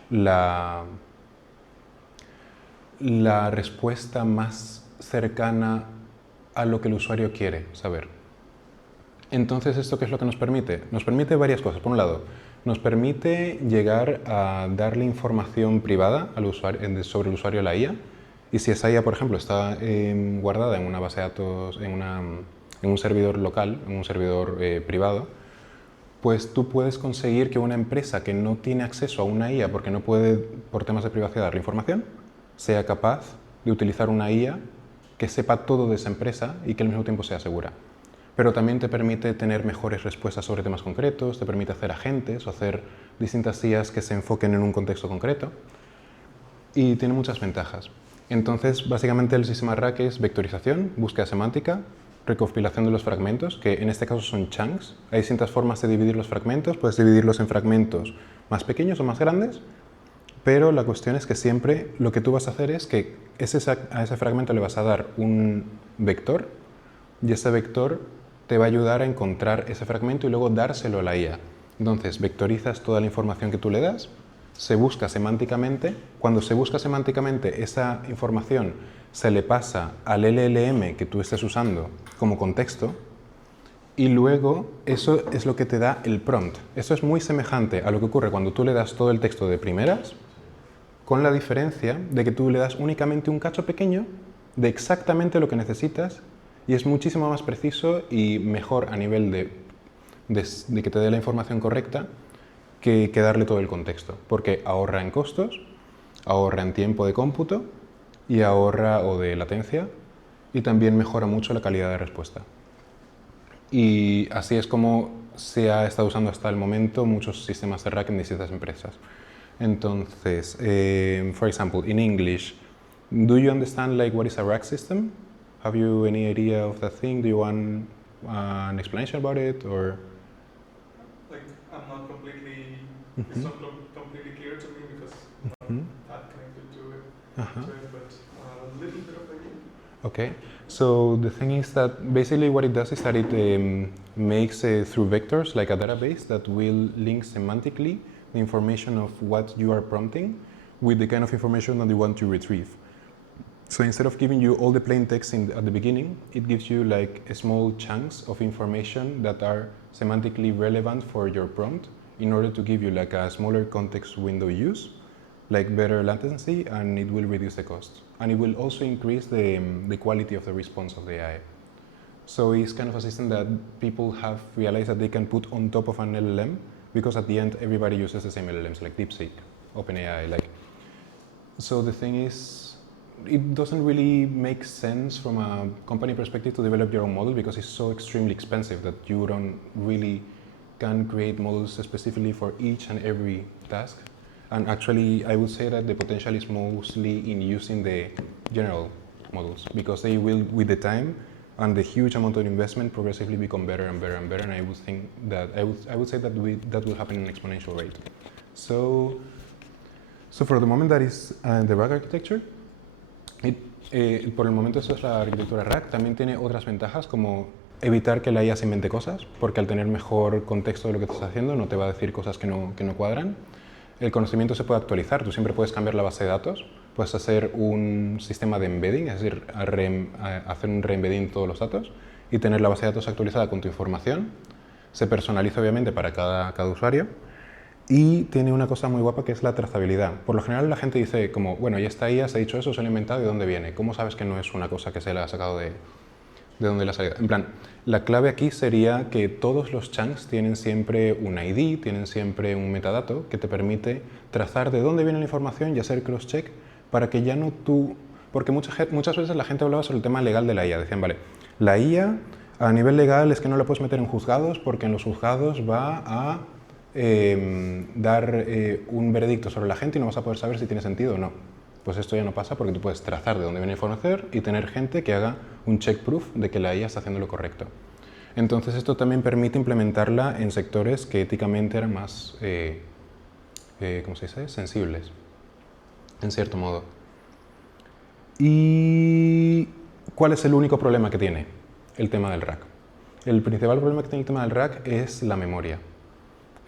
la respuesta más cercana a lo que el usuario quiere saber. Entonces, ¿esto qué es lo que nos permite? Nos permite varias cosas. Por un lado, nos permite llegar a darle información privada al usuario, sobre el usuario a la IA. Y si esa IA, por ejemplo, está guardada en una base de datos, en un servidor local, en un servidor privado, pues tú puedes conseguir que una empresa que no tiene acceso a una IA porque no puede, por temas de privacidad, darle información, sea capaz de utilizar una IA que sepa todo de esa empresa y que al mismo tiempo sea segura. Pero también te permite tener mejores respuestas sobre temas concretos, te permite hacer agentes o hacer distintas IAs que se enfoquen en un contexto concreto y tiene muchas ventajas. Entonces, básicamente el sistema RAC es vectorización, búsqueda semántica, recopilación de los fragmentos, que en este caso son chunks. Hay distintas formas de dividir los fragmentos, puedes dividirlos en fragmentos más pequeños o más grandes, pero la cuestión es que siempre lo que tú vas a hacer es que a ese fragmento le vas a dar un vector y ese vector te va a ayudar a encontrar ese fragmento y luego dárselo a la IA. Entonces, vectorizas toda la información que tú le das, se busca semánticamente. Cuando se busca semánticamente, esa información se le pasa al LLM que tú estés usando como contexto y luego eso es lo que te da el prompt. Eso es muy semejante a lo que ocurre cuando tú le das todo el texto de primeras, con la diferencia de que tú le das únicamente un cacho pequeño de exactamente lo que necesitas y es muchísimo más preciso y mejor a nivel de que te dé la información correcta que darle todo el contexto, porque ahorra en costos, ahorra en tiempo de cómputo y ahorra o de latencia y también mejora mucho la calidad de respuesta. Y así es como se ha estado usando hasta el momento muchos sistemas de RAC en distintas empresas. Entonces, for example, in English, do you understand like what is a RAC system? Have you any idea of that thing? Do you want an explanation about it, or? Like, I'm not completely, it's not completely clear to me because I'm not that connected to it, but a little bit of idea. Okay, so the thing is that basically what it does is that it makes through vectors like a database that will link semantically the information of what you are prompting with the kind of information that you want to retrieve. So instead of giving you all the plain text at the beginning, it gives you like small chunks of information that are semantically relevant for your prompt in order to give you like a smaller context window use, like better latency, and it will reduce the cost. And it will also increase the quality of the response of the AI. So it's kind of a system that people have realized that they can put on top of an LLM, because at the end everybody uses the same LLMs, like DeepSeek, OpenAI. So the thing is, it doesn't really make sense from a company perspective to develop your own model, because it's so extremely expensive that you don't really can create models specifically for each and every task. And actually, I would say that the potential is mostly in using the general models, because they will, with the time and the huge amount of investment, progressively become better and better and better. And I would think that I would say that that will happen in an exponential rate. So for the moment, that is the RAG architecture. Por el momento eso es la arquitectura RAG. También tiene otras ventajas, como evitar que la IA se invente cosas, porque al tener mejor contexto de lo que estás haciendo no te va a decir cosas que no cuadran. El conocimiento se puede actualizar, tú siempre puedes cambiar la base de datos, puedes hacer un sistema de embedding, es decir, hacer un re-embedding de todos los datos y tener la base de datos actualizada con tu información. Se personaliza obviamente para cada usuario. Y tiene una cosa muy guapa que es la trazabilidad. Por lo general la gente dice como, bueno, ya está IA, se ha dicho eso, se lo ha inventado, ¿de dónde viene? ¿Cómo sabes que no es una cosa que se le ha sacado de dónde le ha salido? En plan, la clave aquí sería que todos los chunks tienen siempre un ID, tienen siempre un metadato que te permite trazar de dónde viene la información y hacer cross-check para que ya no tú... Porque muchas veces la gente hablaba sobre el tema legal de la IA. Decían, vale, la IA a nivel legal es que no la puedes meter en juzgados porque en los juzgados va a dar un veredicto sobre la gente y no vas a poder saber si tiene sentido o no. Pues esto ya no pasa, porque tú puedes trazar de dónde viene la información y tener gente que haga un check proof de que la IA está haciendo lo correcto. Entonces esto también permite implementarla en sectores que éticamente eran más, ¿cómo se dice?, sensibles, en cierto modo. ¿Y cuál es el único problema que tiene el tema del RAG? El principal problema que tiene el tema del RAG es la memoria.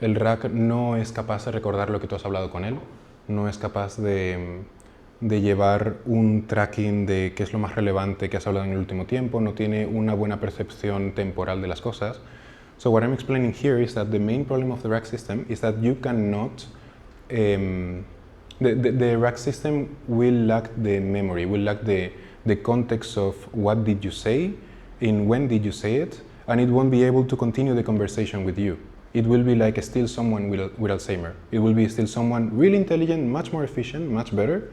El RAG no es capaz de recordar lo que tú has hablado con él, no es capaz de llevar un tracking de qué es lo más relevante que has hablado en el último tiempo, no tiene una buena percepción temporal de las cosas. So what I'm explaining here is that the main problem of the RAG system is that you cannot... the RAG system will lack the memory, will lack the context of what did you say, in when did you say it, and it won't be able to continue the conversation with you. It will be like still someone with Alzheimer. It will be still someone really intelligent, much more efficient, much better,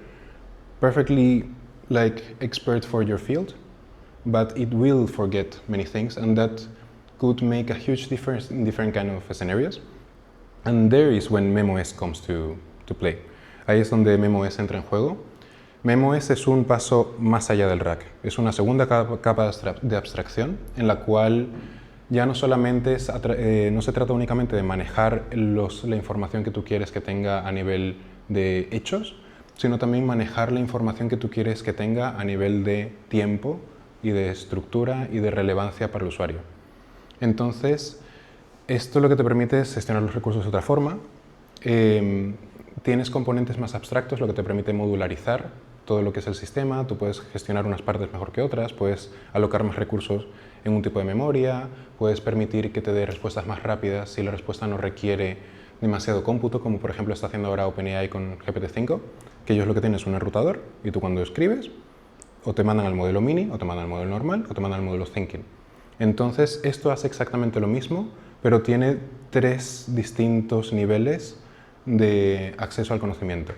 perfectly like expert for your field, but it will forget many things, and that could make a huge difference in different kind of scenarios. And there is when MemoS comes to play. Ahí es donde MemoS entra en juego. MemoS es un paso más allá del RAG. Es una segunda capa de abstracción en la cual ya no solamente no se trata únicamente de manejar la información que tú quieres que tenga a nivel de hechos, sino también manejar la información que tú quieres que tenga a nivel de tiempo y de estructura y de relevancia para el usuario. Entonces, esto lo que te permite es gestionar los recursos de otra forma. Tienes componentes más abstractos, lo que te permite modularizar todo lo que es el sistema. Tú puedes gestionar unas partes mejor que otras, puedes alocar más recursos en un tipo de memoria, puedes permitir que te dé respuestas más rápidas si la respuesta no requiere demasiado cómputo, como por ejemplo está haciendo ahora OpenAI con GPT-5, que ellos lo que tienen es un enrutador y tú cuando escribes o te mandan al modelo mini, o te mandan al modelo normal, o te mandan al modelo thinking. Entonces esto hace exactamente lo mismo, pero tiene 3 distintos niveles de acceso al conocimiento.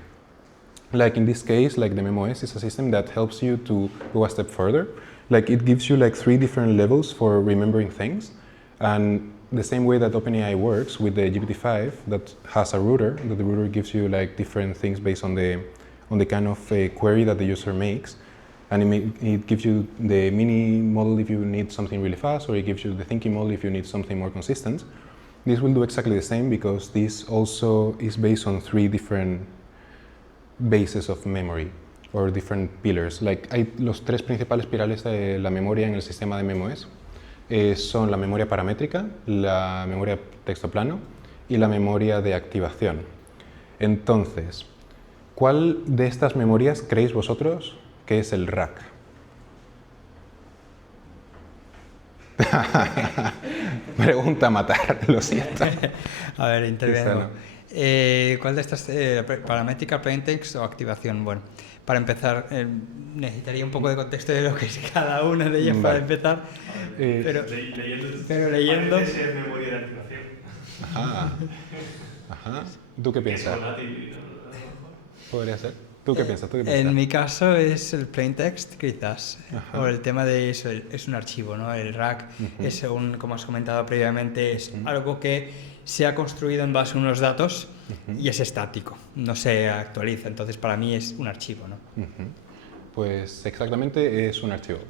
Like in this case, like the MemoS is a system that helps you to go a step further. Like it gives you like 3 different levels for remembering things, and the same way that OpenAI works with the GPT-5 that has a router, that the router gives you like different things based on the kind of query that the user makes, and it gives you the mini model if you need something really fast, or it gives you the thinking model if you need something more consistent. This will do exactly the same because this also is based on 3 different bases of memory, or different pillars. Like hay los 3 principales pilares de la memoria en el sistema de MemoS. Son la memoria paramétrica, la memoria texto plano y la memoria de activación. Entonces, ¿Cuál de estas memorias creéis vosotros que es el rack? Pregunta a matar, lo siento. A ver, intervengo. Cristiano. ¿Cuál de estas? ¿Paramétrica, plaintext o activación? Bueno, para empezar, necesitaría un poco de contexto de lo que es cada una de ellas para Vale. empezar. Pero, leyendo. pero leyendo. Parece ser memoria de activación. Ajá. Ajá. ¿Tú qué piensas? ¿Podría ser? ¿Tú qué piensas? ¿Tú qué piensas? En mi caso es el plaintext, quizás, Ajá. por el tema de eso, es un archivo, ¿no? El rack es un, como has comentado previamente, es algo que se ha construido en base a unos datos y es estático, no se actualiza, entonces para mí es un archivo, ¿no? Pues exactamente es un archivo.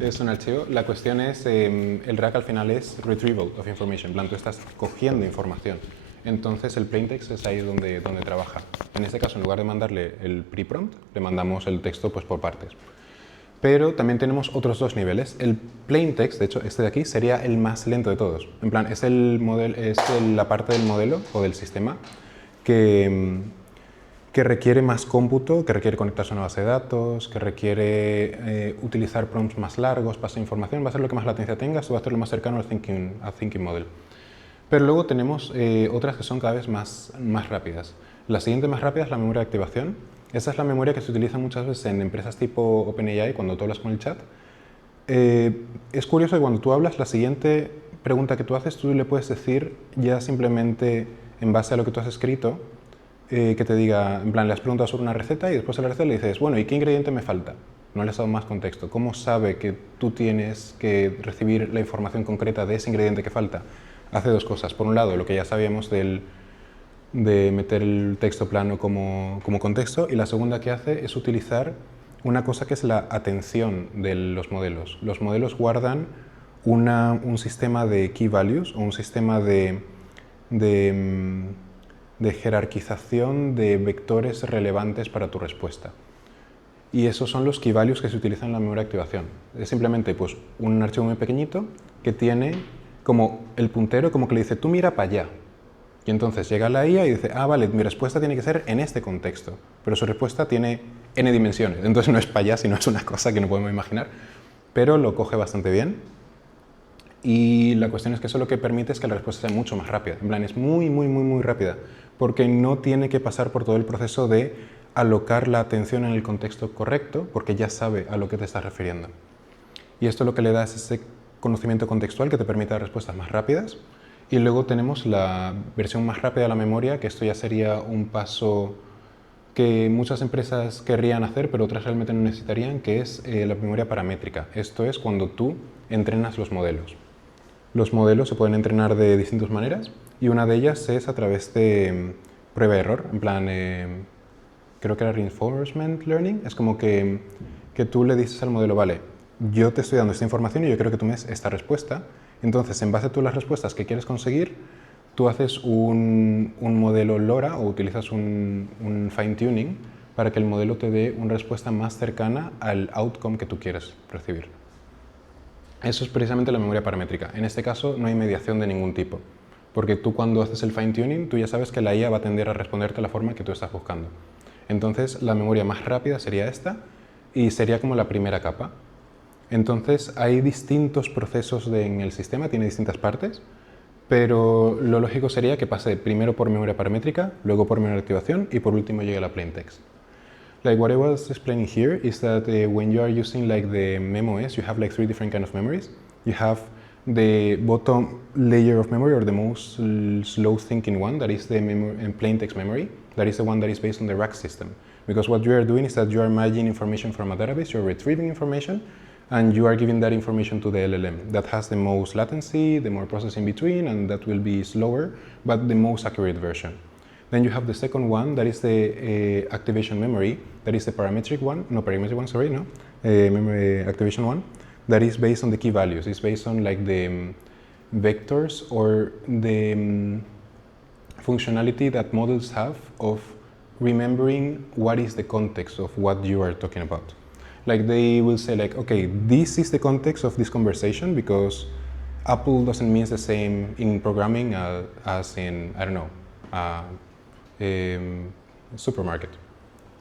Es un archivo. La cuestión es, el rack al final es retrieval of information, en plan, tú estás cogiendo información. Entonces el plaintext es ahí donde trabaja. En este caso, en lugar de mandarle el pre-prompt, le mandamos el texto pues, por partes. Pero también tenemos otros dos niveles. El plaintext, de hecho, este de aquí sería el más lento de todos. En plan, es la parte del modelo o del sistema que requiere más cómputo, que requiere conectarse a una base de datos, que requiere utilizar prompts más largos, pasar información, va a ser lo que más latencia tenga, esto va a ser lo más cercano al thinking model. Pero luego tenemos otras que son cada vez más rápidas. La siguiente más rápida es la memoria de activación. Esa es la memoria que se utiliza muchas veces en empresas tipo OpenAI, cuando tú hablas con el chat. Es curioso que cuando tú hablas, la siguiente pregunta que tú haces, tú le puedes decir ya simplemente en base a lo que tú has escrito, que te diga, en plan, le has preguntado sobre una receta y después de la receta le dices, bueno, ¿y qué ingrediente me falta? No le has dado más contexto. ¿Cómo sabe que tú tienes que recibir la información concreta de ese ingrediente que falta? Hace dos cosas. Por un lado, lo que ya sabíamos de meter el texto plano como contexto, y la segunda que hace es utilizar una cosa que es la atención de los modelos. Los modelos guardan un sistema de key values o un sistema de jerarquización de vectores relevantes para tu respuesta. Y esos son los key values que se utilizan en la memoria de activación. Es simplemente pues, un archivo muy pequeñito que tiene como el puntero, como que le dice, tú mira para allá. Y entonces llega la IA y dice, ah, vale, mi respuesta tiene que ser en este contexto. Pero su respuesta tiene n dimensiones. Entonces no es para allá, sino es una cosa que no podemos imaginar. Pero lo coge bastante bien. Y la cuestión es que eso lo que permite es que la respuesta sea mucho más rápida. En plan, es muy rápida. Porque no tiene que pasar por todo el proceso de alocar la atención en el contexto correcto, porque ya sabe a lo que te estás refiriendo. Y esto lo que le da es ese conocimiento contextual que te permite dar respuestas más rápidas. Y luego tenemos la versión más rápida de la memoria, que esto ya sería un paso que muchas empresas querrían hacer, pero otras realmente no necesitarían, que es la memoria paramétrica. Esto es cuando tú entrenas los modelos. Los modelos se pueden entrenar de distintas maneras y una de ellas es a través de prueba-error, en plan, creo que era reinforcement learning. Es como que tú le dices al modelo, vale, yo te estoy dando esta información y yo quiero que tú me des esta respuesta. Entonces, en base a todas las respuestas que quieres conseguir, tú haces un modelo LoRa o utilizas un fine-tuning para que el modelo te dé una respuesta más cercana al outcome que tú quieres recibir. Eso es precisamente la memoria paramétrica. En este caso, no hay mediación de ningún tipo, porque tú cuando haces el fine-tuning, tú ya sabes que la IA va a tender a responderte de la forma que tú estás buscando. Entonces, la memoria más rápida sería esta y sería como la primera capa. Entonces, hay distintos procesos en el sistema, tiene distintas partes, pero lo lógico sería que pase primero por memoria paramétrica, luego por memoria de activación y por último llegue a la plaintext. Like what I was explaining here is that when you are using like the MemoS, you have like 3 different kind of memories. You have the bottom layer of memory, or the most slow thinking one, that is the plaintext memory. That is the one that is based on the rack system. Because what you are doing is that you are merging information from a database, you are retrieving information, and you are giving that information to the LLM. That has the most latency, the more processing between, and that will be slower, but the most accurate version. Then you have the second one, that is the activation memory, that is the parametric one, memory activation one, that is based on the key values. It's based on like the vectors or the functionality that models have of remembering what is the context of what you are talking about. Like they will say like, okay, this is the context of this conversation because Apple doesn't mean the same in programming as in, I don't know, supermarket.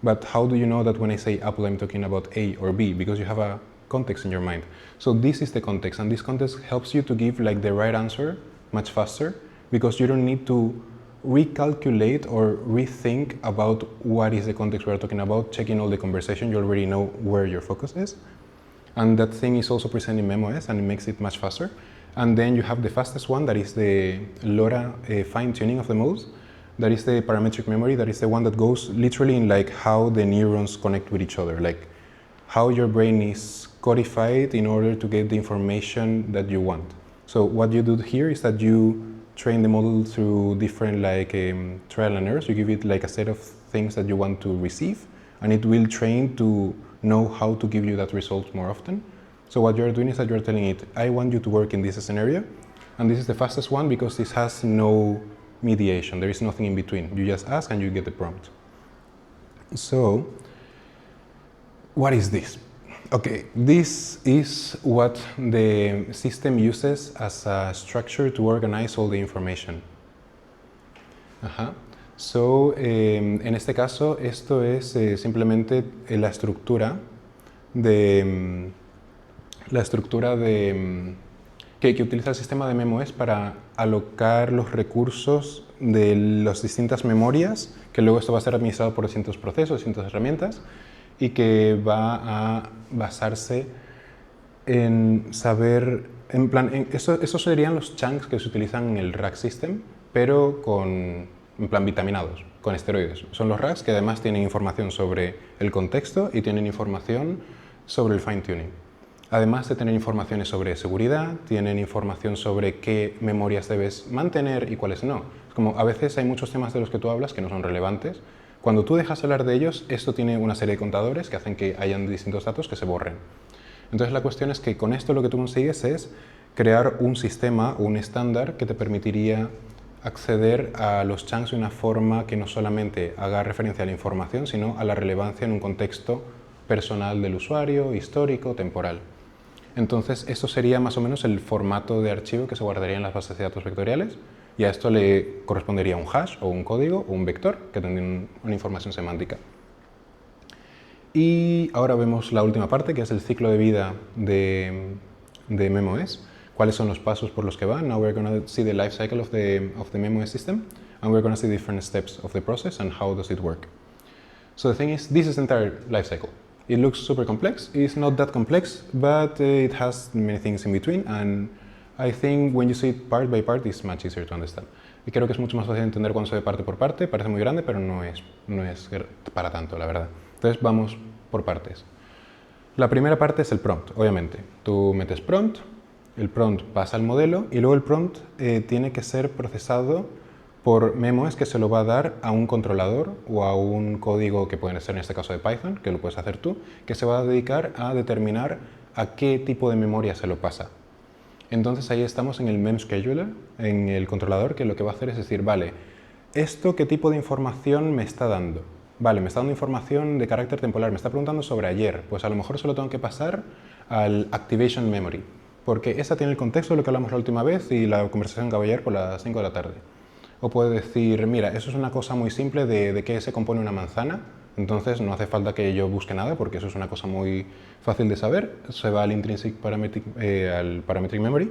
But how do you know that when I say Apple, I'm talking about A or B? Because you have a context in your mind. So this is the context, and this context helps you to give like the right answer much faster, because you don't need to recalculate or rethink about what is the context we're talking about, checking all the conversation. You already know where your focus is. And that thing is also present in MemoS, and it makes it much faster. And then you have the fastest one, that is the LoRa fine-tuning of the modes. That is the parametric memory. That is the one that goes literally in like how the neurons connect with each other, like how your brain is codified in order to get the information that you want. So what you do here is that you train the model through different like trial and errors. You give it like a set of things that you want to receive, and it will train to know how to give you that result more often. So what you're doing is that you're telling it, I want you to work in this scenario, and this is the fastest one because this has no mediation. There is nothing in between. You just ask and you get the prompt. So what is this? Okay, this is what the system uses as a structure to organize all the information. So, en este caso, esto es simplemente la estructura que utiliza el sistema de MemoS para alocar los recursos de las distintas memorias, que luego esto va a ser administrado por distintos procesos, distintas herramientas, y que va a basarse en saber, en plan, esos serían los chunks que se utilizan en el rack system, pero en plan vitaminados, con esteroides. Son los racks que además tienen información sobre el contexto y tienen información sobre el fine tuning. Además de tener informaciones sobre seguridad, tienen información sobre qué memorias debes mantener y cuáles no. Es como a veces hay muchos temas de los que tú hablas que no son relevantes. Cuando tú dejas hablar de ellos, esto tiene una serie de contadores que hacen que hayan distintos datos que se borren. Entonces la cuestión es que con esto lo que tú consigues es crear un sistema o un estándar que te permitiría acceder a los chunks de una forma que no solamente haga referencia a la información, sino a la relevancia en un contexto personal del usuario, histórico, temporal. Entonces esto sería más o menos el formato de archivo que se guardaría en las bases de datos vectoriales, y a esto le correspondería un hash o un código o un vector que tendría una información semántica. Y ahora vemos la última parte, que es el ciclo de vida de MemoS. ¿Cuáles son los pasos por los que va? Now we're going to see the life cycle of the MemoS system, and we're going to see different steps of the process and how does it work. So the thing is, this is the entire life cycle. It looks super complex. It's not that complex, but it has many things in between, and I think when you see it part by part, it's much easier to understand. Y creo que es mucho más fácil de entender cuando se ve parte por parte. Parece muy grande, pero no es para tanto, la verdad. Entonces vamos por partes. La primera parte es el prompt, obviamente. Tú metes prompt, el prompt pasa al modelo y luego el prompt tiene que ser procesado por MemoS, que se lo va a dar a un controlador o a un código que puede ser en este caso de Python, que lo puedes hacer tú, que se va a dedicar a determinar a qué tipo de memoria se lo pasa. Entonces ahí estamos en el memscheduler, en el controlador, que lo que va a hacer es decir, vale, ¿esto qué tipo de información me está dando? Vale, me está dando información de carácter temporal, me está preguntando sobre ayer, pues a lo mejor se lo tengo que pasar al activation memory, porque esa tiene el contexto de lo que hablamos la última vez y la conversación que había ayer por las 5 de la tarde. O puede decir, mira, eso es una cosa muy simple de qué se compone una manzana, entonces no hace falta que yo busque nada porque eso es una cosa muy fácil de saber. Se va al intrinsic al parametric memory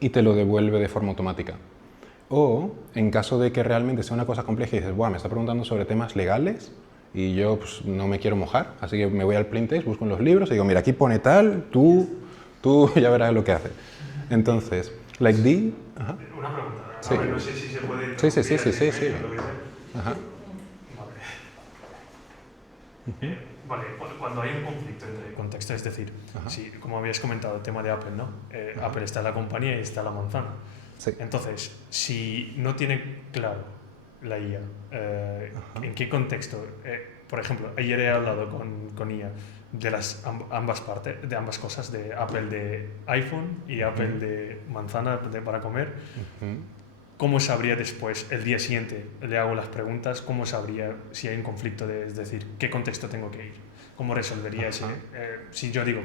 y te lo devuelve de forma automática. O en caso de que realmente sea una cosa compleja y dices, me está preguntando sobre temas legales y yo pues, no me quiero mojar, así que me voy al plain text, busco en los libros y digo, mira, aquí pone tal, tú ya verás lo que hace. Entonces, like the... Ajá. Una pregunta. Sí. No sé si se puede... Sí. Ajá. Vale, cuando hay un conflicto entre contextos, es decir, si, como habías comentado, el tema de Apple, ¿no? Apple está la compañía y está la manzana. Sí. Entonces, si no tiene claro la IA, ¿en qué contexto? Por ejemplo, ayer he hablado con IA de ambas partes, de ambas cosas, de Apple de iPhone y Apple de manzana para comer. ¿Cómo sabría después, el día siguiente, le hago las preguntas, cómo sabría si hay un conflicto, es decir, qué contexto tengo que ir? ¿Cómo resolvería ese? Si yo digo,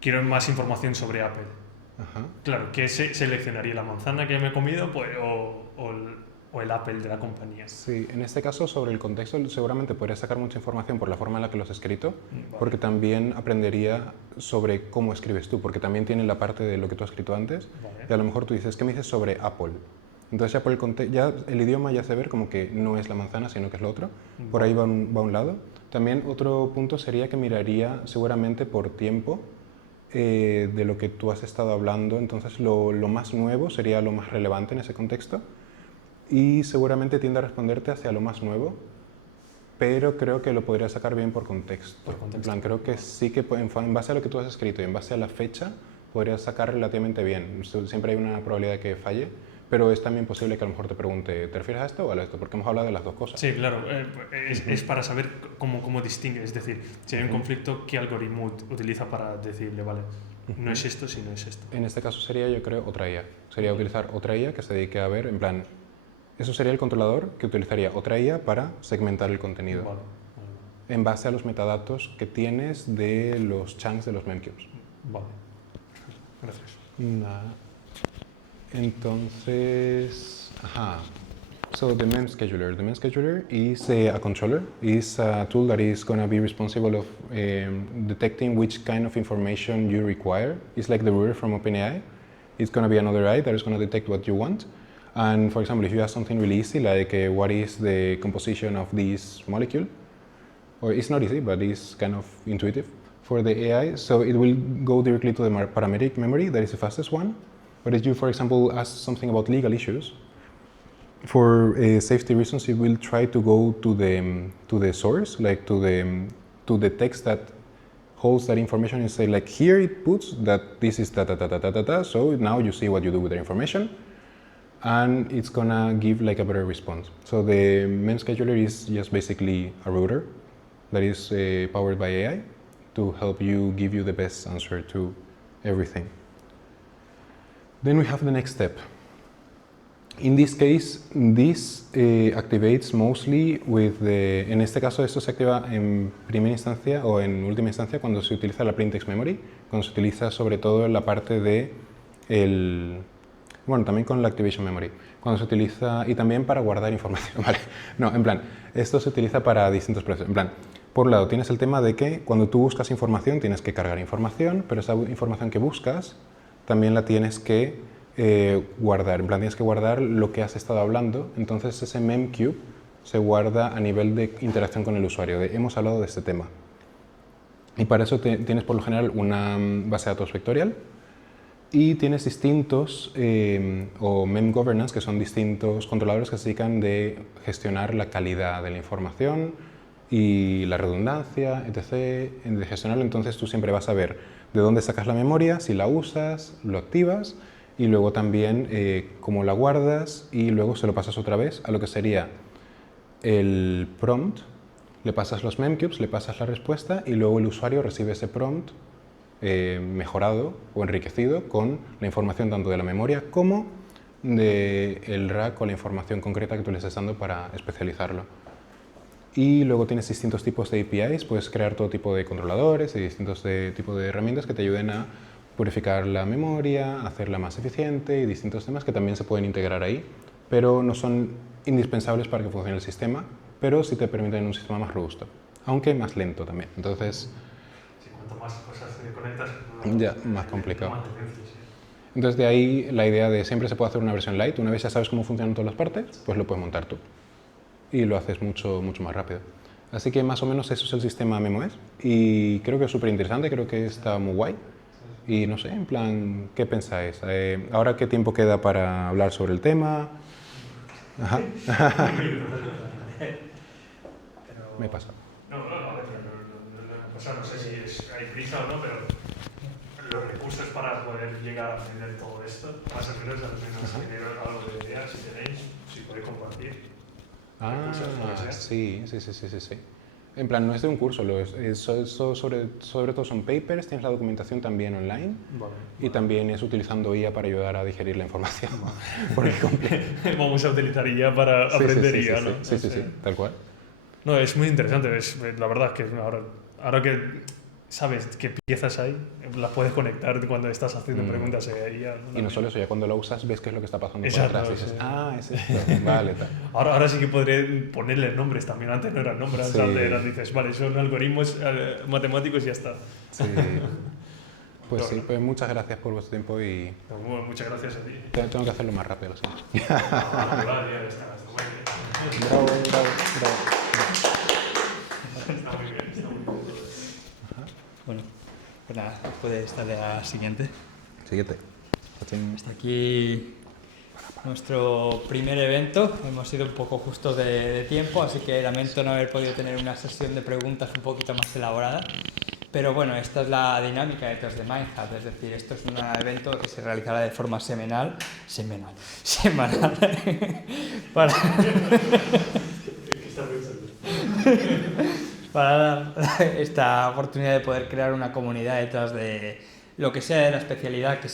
quiero más información sobre Apple, claro, ¿qué seleccionaría? ¿La manzana que me he comido o o el Apple de la compañía. Sí, en este caso sobre el contexto seguramente podría sacar mucha información por la forma en la que lo has escrito, Vale. porque también aprendería sobre cómo escribes tú, porque también tiene la parte de lo que tú has escrito antes, Vale. y a lo mejor tú dices, ¿qué me dices sobre Apple? Entonces ya por ya el idioma ya hace ver como que no es la manzana, sino que es lo otro, por ahí va un lado. También otro punto sería que miraría seguramente por tiempo de lo que tú has estado hablando, entonces lo más nuevo sería lo más relevante en ese contexto. Y seguramente tiende a responderte hacia lo más nuevo, pero creo que lo podría sacar bien por contexto. Por contexto. En plan, creo que sí que en base a lo que tú has escrito y en base a la fecha, podrías sacar relativamente bien. Siempre hay una probabilidad de que falle, pero es también posible que a lo mejor te pregunte, ¿te refieres a esto o a esto? Porque hemos hablado de las dos cosas. Sí, claro, es para saber cómo distingue, es decir, si hay un conflicto, ¿qué algoritmo utiliza para decirle, vale, no es esto, sino es esto? En este caso sería, yo creo, otra IA. Sería utilizar otra IA que se dedique a ver, en plan, eso sería el controlador que utilizaría otra IA para segmentar el contenido. Vale, En base a los metadatos que tienes de los chunks de los memcubes. vale. Gracias. Nada. Entonces, ajá. So the mem scheduler. The mem scheduler is a controller. Is a tool that is going to be responsible of detecting which kind of information you require. It's like the router from OpenAI. It's going to be another eye that is going to detect what you want. And for example, if you have something really easy, like what is the composition of this molecule, or it's not easy, but it's kind of intuitive for the AI, so it will go directly to the parametric memory, that is the fastest one. But if you, for example, ask something about legal issues, for safety reasons, it will try to go to the source, like to the text that holds that information and say, like, here it puts that this is da da da da da da da, so now you see what you do with the information. And it's gonna give like a better response. So the mem scheduler is just basically a router that is powered by AI to help you give you the best answer to everything. Then we have the next step. In this case, this activates mostly with the... En este caso, esto se activa en primera instancia o en última instancia cuando se utiliza la plain text memory, cuando se utiliza sobre todo en la parte de el... Bueno, también con la Activation Memory, cuando se utiliza, y también para guardar información, ¿vale? No, en plan, esto se utiliza para distintos procesos. En plan, por un lado tienes el tema de que cuando tú buscas información tienes que cargar información, pero esa información que buscas también la tienes que guardar. En plan, tienes que guardar lo que has estado hablando, entonces ese memcube se guarda a nivel de interacción con el usuario, de hemos hablado de este tema. Y para eso tienes por lo general una base de datos vectorial, y tienes distintos, o mem governance, que son distintos controladores que se dedican de gestionar la calidad de la información y la redundancia, etc. De gestionarlo, entonces tú siempre vas a ver de dónde sacas la memoria, si la usas, lo activas, y luego también cómo la guardas, y luego se lo pasas otra vez a lo que sería el prompt, le pasas los memcubes, le pasas la respuesta, y luego el usuario recibe ese prompt mejorado o enriquecido con la información tanto de la memoria como del rack o la información concreta que tú le estás dando para especializarlo. Y luego tienes distintos tipos de APIs, puedes crear todo tipo de controladores y distintos tipos de herramientas que te ayuden a purificar la memoria, hacerla más eficiente y distintos temas que también se pueden integrar ahí, pero no son indispensables para que funcione el sistema, pero sí te permiten un sistema más robusto, aunque más lento también. Entonces, Cuanto más cosas te conectas, ya, más complicado. más latencia, sí. Entonces de ahí la idea de siempre se puede hacer una versión light, una vez ya sabes cómo funcionan todas las partes, pues lo puedes montar tú y lo haces mucho más rápido. Así que más o menos eso es el sistema MemoS y creo que es súper interesante, creo que está muy guay y no sé, en plan, ¿qué pensáis? ¿Ahora qué tiempo queda para hablar sobre el tema? Ajá. Me pasa. No, o sea, no sé si hay prisa o no, pero los recursos para poder llegar a aprender todo esto, más o menos tener algo de idea, si tenéis, si podéis compartir. Recursos, puede ser. Sí. En plan, no es de un curso, sobre todo son papers, tienes la documentación también online y también es utilizando IA para ayudar a digerir la información. Porque Vamos a utilizar IA para aprender IA, ¿no? Sí, tal cual. No, es muy interesante, la verdad que ahora que sabes qué piezas hay, las puedes conectar cuando estás haciendo preguntas. Y no solo eso, ya cuando lo usas ves qué es lo que está pasando Exacto, por atrás y dices, sí. ah, es esto, vale, tal. Ahora sí que podré ponerle nombres también, antes no eran nombres, Sí. dices, vale, son algoritmos matemáticos y ya está. Sí. Pues sí, pues muchas gracias por vuestro tiempo y Muchas gracias a ti. tengo que hacerlo más rápido, lo siento. Vale, ya está muy bien. Bravo, bravo, bravo. Está muy bien, está muy bien. Bueno, pues nada, puedes darle a la siguiente. Siguiente. Hasta aquí nuestro primer evento. Hemos sido un poco justos de tiempo, así que lamento no haber podido tener una sesión de preguntas un poquito más elaborada. Pero bueno, esta es la dinámica detrás de Mindhub, es decir, esto es un evento que se realizará de forma semanal, para, para dar esta oportunidad de poder crear una comunidad detrás de lo que sea de la especialidad que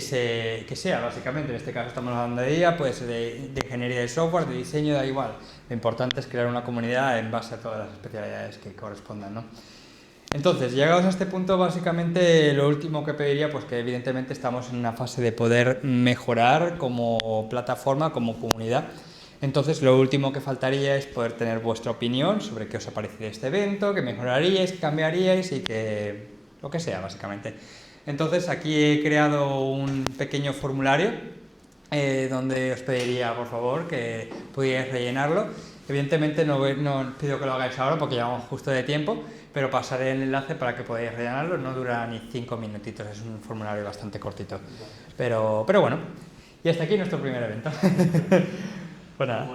sea, básicamente. En este caso estamos hablando de IA, pues de ingeniería de software, de diseño, da igual. Lo importante es crear una comunidad en base a todas las especialidades que correspondan, ¿no? Entonces, llegados a este punto, básicamente lo último que pediría, pues que evidentemente estamos en una fase de poder mejorar como plataforma, como comunidad. Entonces, lo último que faltaría es poder tener vuestra opinión sobre qué os ha parecido este evento, qué mejoraríais, qué cambiaríais y que lo que sea, básicamente. Entonces, aquí he creado un pequeño formulario donde os pediría, por favor, que pudierais rellenarlo. Evidentemente no pido que lo hagáis ahora porque llevamos justo de tiempo, pero pasaré el enlace para que podáis rellenarlo. No dura ni 5 minutitos, es un formulario bastante cortito. Pero bueno, y hasta aquí nuestro primer evento. Pues nada.